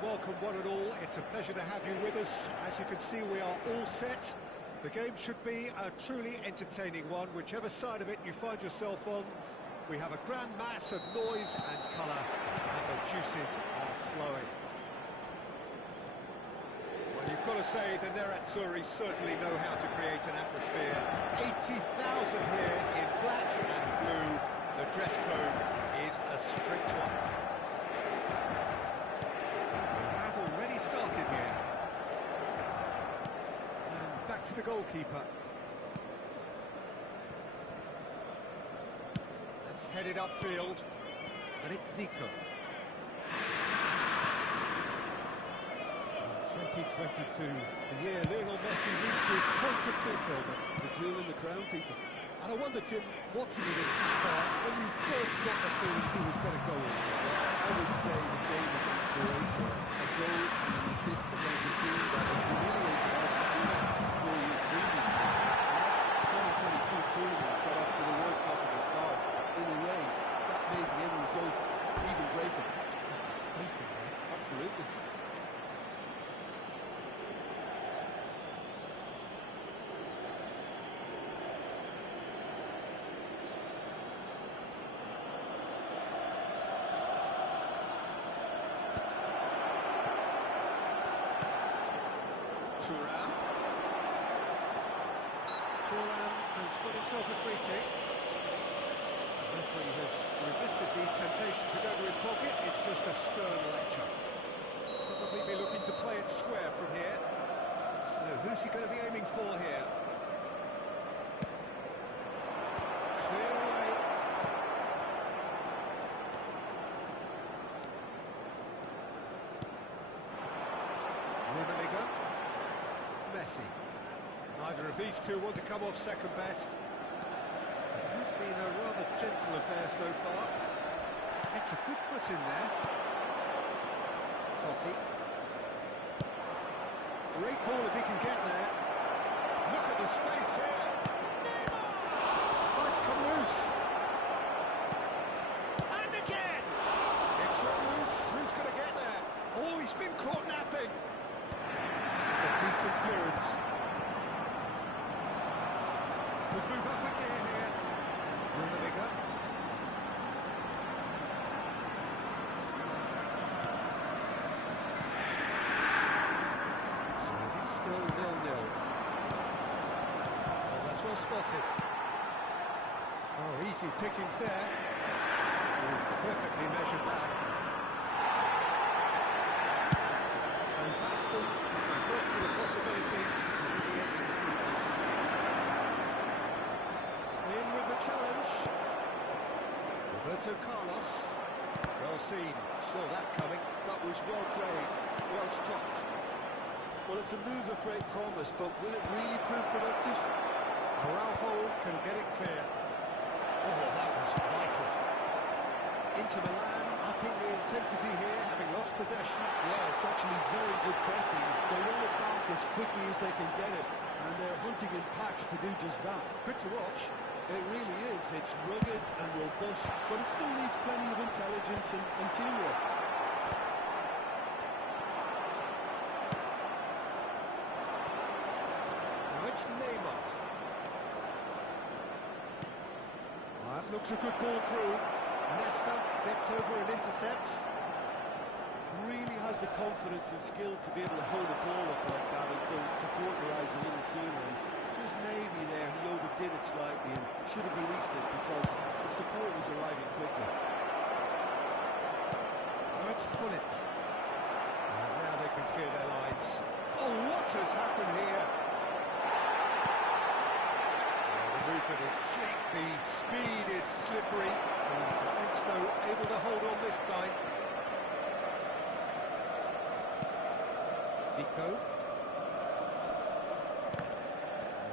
Welcome one and all, it's a pleasure to have you with us. As you can see, we are all set. The game should be a truly entertaining one, whichever side of it you find yourself on. We have a grand mass of noise and colour, and the juices are flowing. Well, you've got to say the Nerazzurri certainly know how to create an atmosphere. 80,000 here in black and blue. The dress code is a strict one. Started here. And back to the goalkeeper. That's headed upfield. And it's Zico. 2022, the year Lionel Messi reached his point of fulfillment. The jewel in the crown, Peter. And I wonder, Jim, watching it in Qatar, when you first got the feeling he was going to go in, I would say the game against Croatia, a goal and an assist against a team that had humiliated Argentina 4 years previously. And that 2022 tournament got off to the worst possible start. In a way, that made the end result even greater. Absolutely. Thuram has got himself a free kick. The referee has resisted the temptation to go to his pocket. It's just a stern lecture. Probably be looking to play it square from here. So who's he going to be aiming for here? Clear away. Rummenigge. Messi. Neither of these two want to come off second best. It has been a rather gentle affair so far. It's a good foot in there. Totti. Great ball if he can get there. Look at the space here. Neymar! Oh, it's come loose. And again! It's run loose. Who's going to get there? Oh, he's been caught napping. It's a decent clearance. Could move up a gear here. Moving up. So it is still 0-0. Oh, that's well spotted. Oh, easy pickings there. Oh, perfectly measured back. And Baston has got to the possibilities of the Edmonds fielders. In with the challenge. Roberto Carlos. Well seen. Saw that coming. That was well played, well stopped. Well, it's a move of great promise, but will it really prove productive? Araujo can get it clear. Oh, that was vital. Inter Milan upping the intensity here, having lost possession. Yeah, it's actually very good pressing. They want it back as quickly as they can get it, and they're hunting in packs to do just that. Good to watch. It really is. It's rugged and robust, but it still needs plenty of intelligence and teamwork. Now it's Neymar. That looks a good ball through. Nesta gets over and intercepts. Really has the confidence and skill to be able to hold the ball up like that until support arrives a little sooner. And just maybe there he overdid it slightly and should have released it because the support was arriving quickly. Now it's Hullet. And now they can clear their lines. Oh, what has happened here? The movement is slick, the speed is slippery. The defence, though, able to hold on this time. Zico.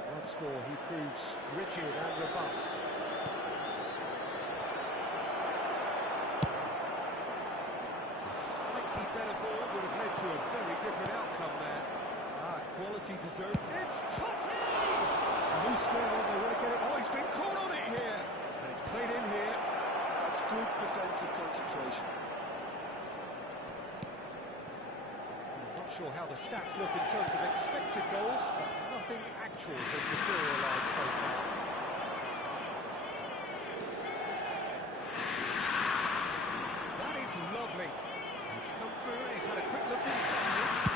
And once more, he proves rigid and robust. A slightly better ball would have led to a very different outcome there. Ah, quality deserved. It's Totti! It's loose now, they want to get it. Oh, he's been caught on it here. And it's played in here. That's good defensive concentration. Not sure how the stats look in terms of expected goals, but nothing actual has materialised so far. That is lovely. It's come through and he's had a quick look inside.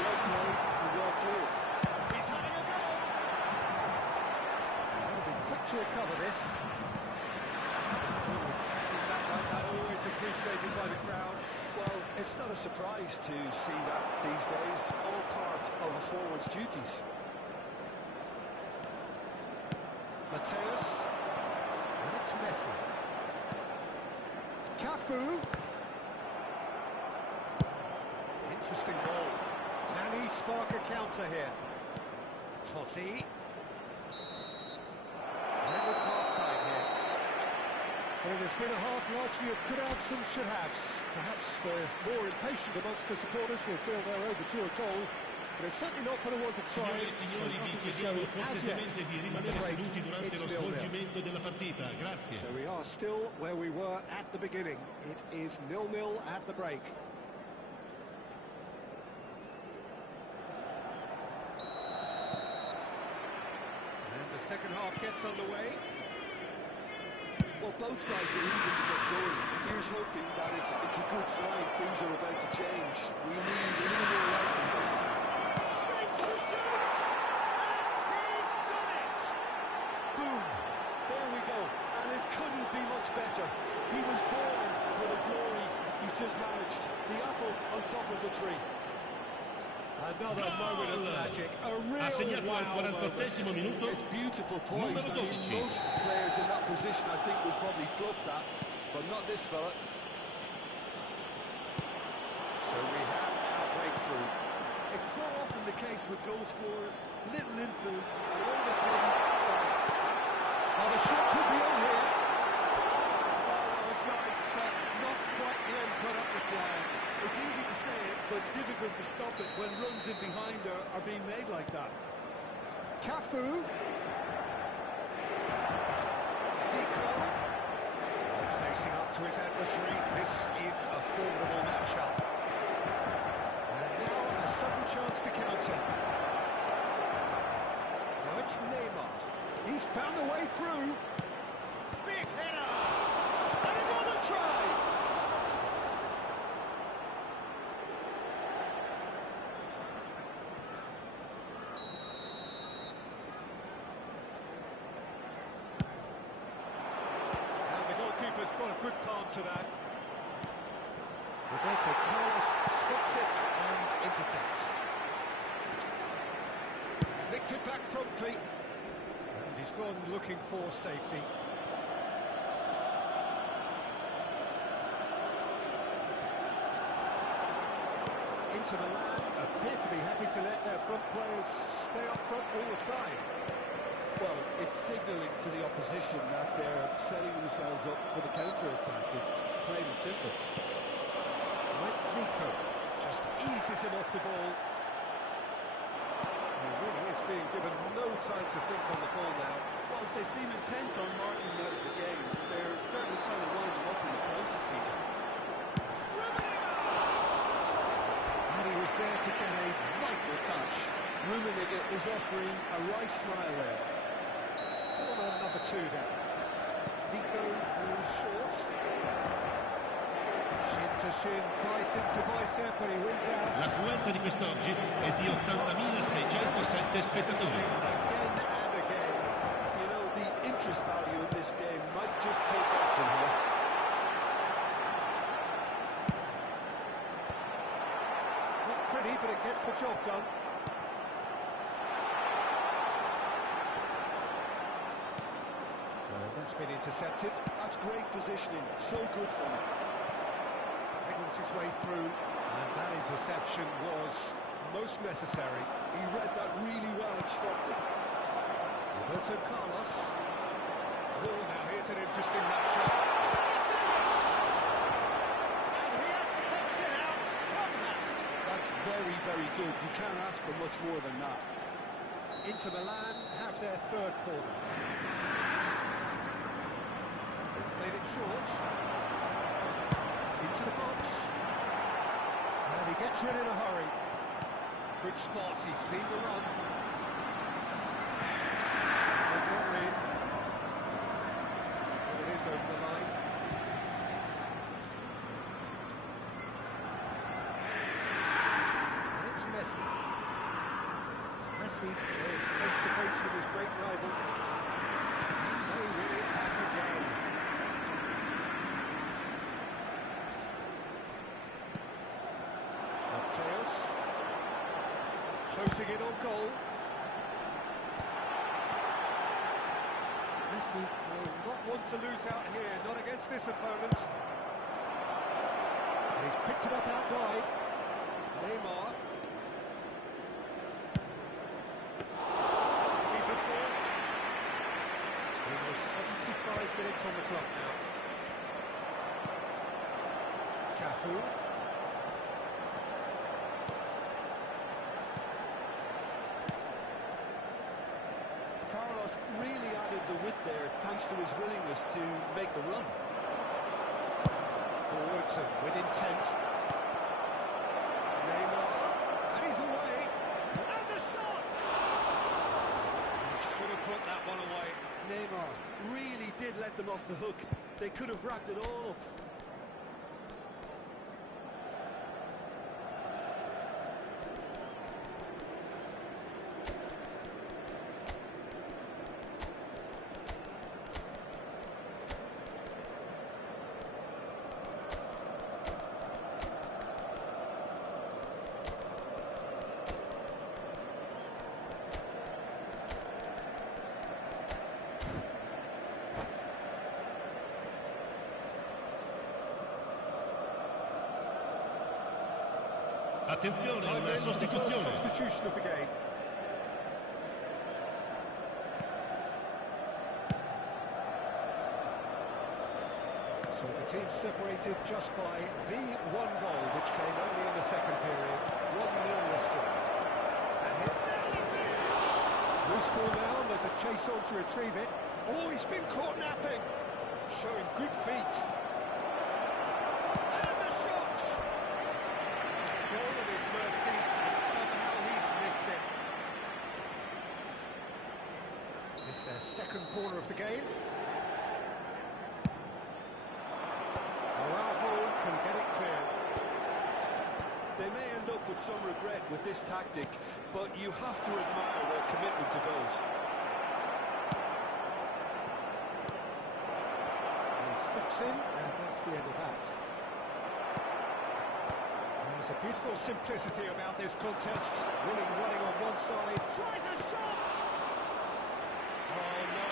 Well played and well cleared. He's having a go! They'll be quick to recover this. Forward tracking back like that, always appreciated by the crowd. Well, it's not a surprise to see that these days, all part of a forward's duties. Mateus, and it's Messi. Cafu. Interesting ball. Can he spark a counter here? Totti. And it's half-time here. Well, there's been a half largely of could-haves and should-haves. Perhaps the more impatient amongst the supporters will feel they're overdue a goal, but it's certainly not for the want of trying. Signore e signori, vi chiediamo cortesemente di rimanere seduti durante lo svolgimento della partita. Grazie. So we are still where we were at the beginning. It is 0-0 at the break. And the second half gets underway. Well, both sides are eager to get going. Here's hoping that it's a good sign things are about to change. We need a little more life in this. Shapes to shoot! And he's done it! Boom! There we go. And it couldn't be much better. He was born for the glory he's just managed. The apple on top of the tree. Another moment of magic. A Ha real segnato al wow 48esimo moment. minuto. It's beautiful poise. I Numero mean, 12. most players in that position, I think, would probably fluff that, but not this fella. So we have our breakthrough. It's so often the case with goal scorers, little influence, and all of a sudden, bang. Oh, the shot could be on here. Oh, that was nice, but not quite the end product required. It's easy to say it, but difficult to stop it when runs in behind are being made like that. Cafu. Zico. Facing up to his adversary. This is a formidable matchup. And now a sudden chance to counter. Now it's Neymar. He's found the way through. Big header. And another try. Has got a good palm to that. Roberto Carlos spots it and intercepts. Nicked it back promptly. And he's gone looking for safety. Inter Milan appear to be happy to let their front players stay up front all the time. Well, it's signalling to the opposition that they're setting themselves up for the counter-attack. It's plain and simple. Right, Zico just eases him off the ball. He really is being given no time to think on the ball now. Well, they seem intent on marking him out of the game. They're certainly trying to wind him up in the process, Peter. And he was there to get a vital touch. Rummenigge is offering a wry smile there. Corner number 2 then. Zico goes short. Shin to shin, bicep to bicep, and he wins out. L'affluenza di quest'oggi è di 80.607 spettatori. Again and again. You know, the interest value in this game might just take off from here. Not pretty, but it gets the job done. That's been intercepted. That's great positioning, so good for him. Wriggles his way through, and that interception was most necessary. He read that really well and stopped it. Roberto Carlos. Oh, now here's an interesting matchup. And he has kept it out somehow. That's very, very good. You can't ask for much more than that. Inter Milan have their third corner. Played it short. Into the box. And he gets rid in a hurry. Good spot, he's seen the run. They got rid. Well, it is over the line. And it's Messi. Messi face to face with his great rival. And they win it back again. Mateus, closing in on goal. Messi will not want to lose out here, not against this opponent. And he's picked it up out wide. Neymar. Almost 75 minutes on the clock now. Cafu. Carlos really added the width there thanks to his willingness to make the run. Forwards and with intent. Neymar, and he's away. And the shot! He should have put that one away. Neymar really did let them off the hook. They could have wrapped it all up. Attenzione, Time una in for the first sostituzione. substitution of the game. So the teams separated just by the one goal, which came early in the second period. 1-0 the score. And here's the finish. Loose ball now, and there's a chase on to retrieve it. Oh, he's been caught napping. Showing good feet. And the shot! Goal at his mercy, and somehow he's missed it. It's their second corner of the game. Araujo can get it clear. They may end up with some regret with this tactic, but you have to admire their commitment to goals. He steps in, and that's the end of that. There's a beautiful simplicity about this contest. Willing running on one side. Tries a shot! Oh no,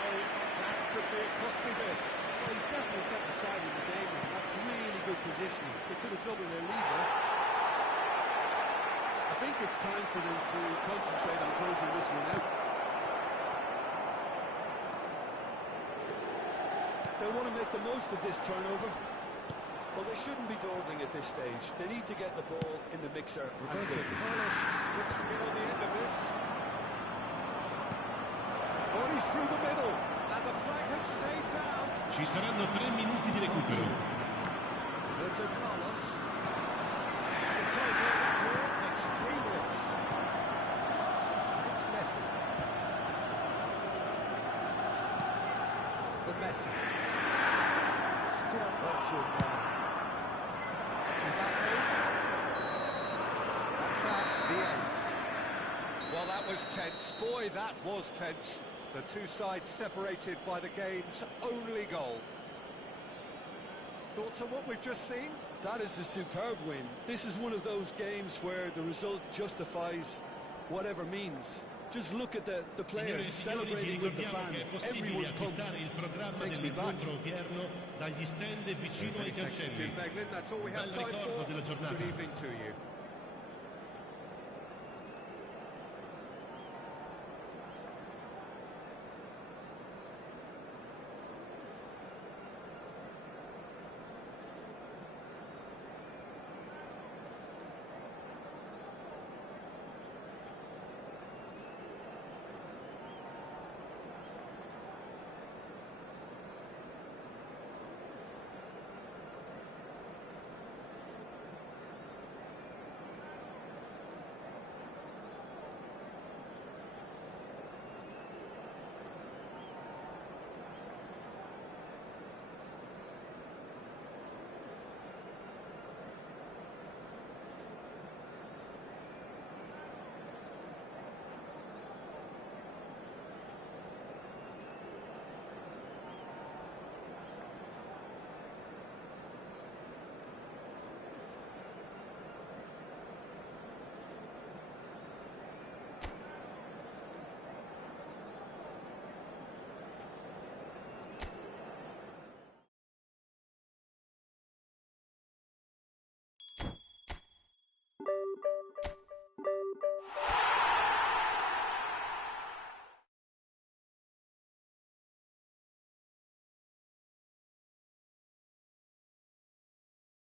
that could be a costly miss. Well, he's definitely got the side in the game, and that's really good positioning. They could have doubled their lead there. I think it's time for them to concentrate on closing this one out. They want to make the most of this turnover. Well, they shouldn't be dawdling at this stage. They need to get the ball in the mixer. Roberto Carlos looks to get on the end of this. Bodies through the middle, and the flag has stayed down. Ci saranno 3 minuti di recupero. Roberto Carlos. The time here, next 3 minutes. And it's Messi. For Messi. Still up right to him now. That's that, the end. Well, that was tense. Boy, that was tense. The two sides separated by the game's only goal. Thoughts on what we've just seen? That is a superb win. This is one of those games where the result justifies whatever means. Just look at the players celebrating with the fans. Everyone pumped. Il programma Takes me back. dell'incontro odierno dagli stand vicino ai Thanks to Jim cancelli. Beglin. That's all we have Bel time ricordo for. della giornata. Good evening to you.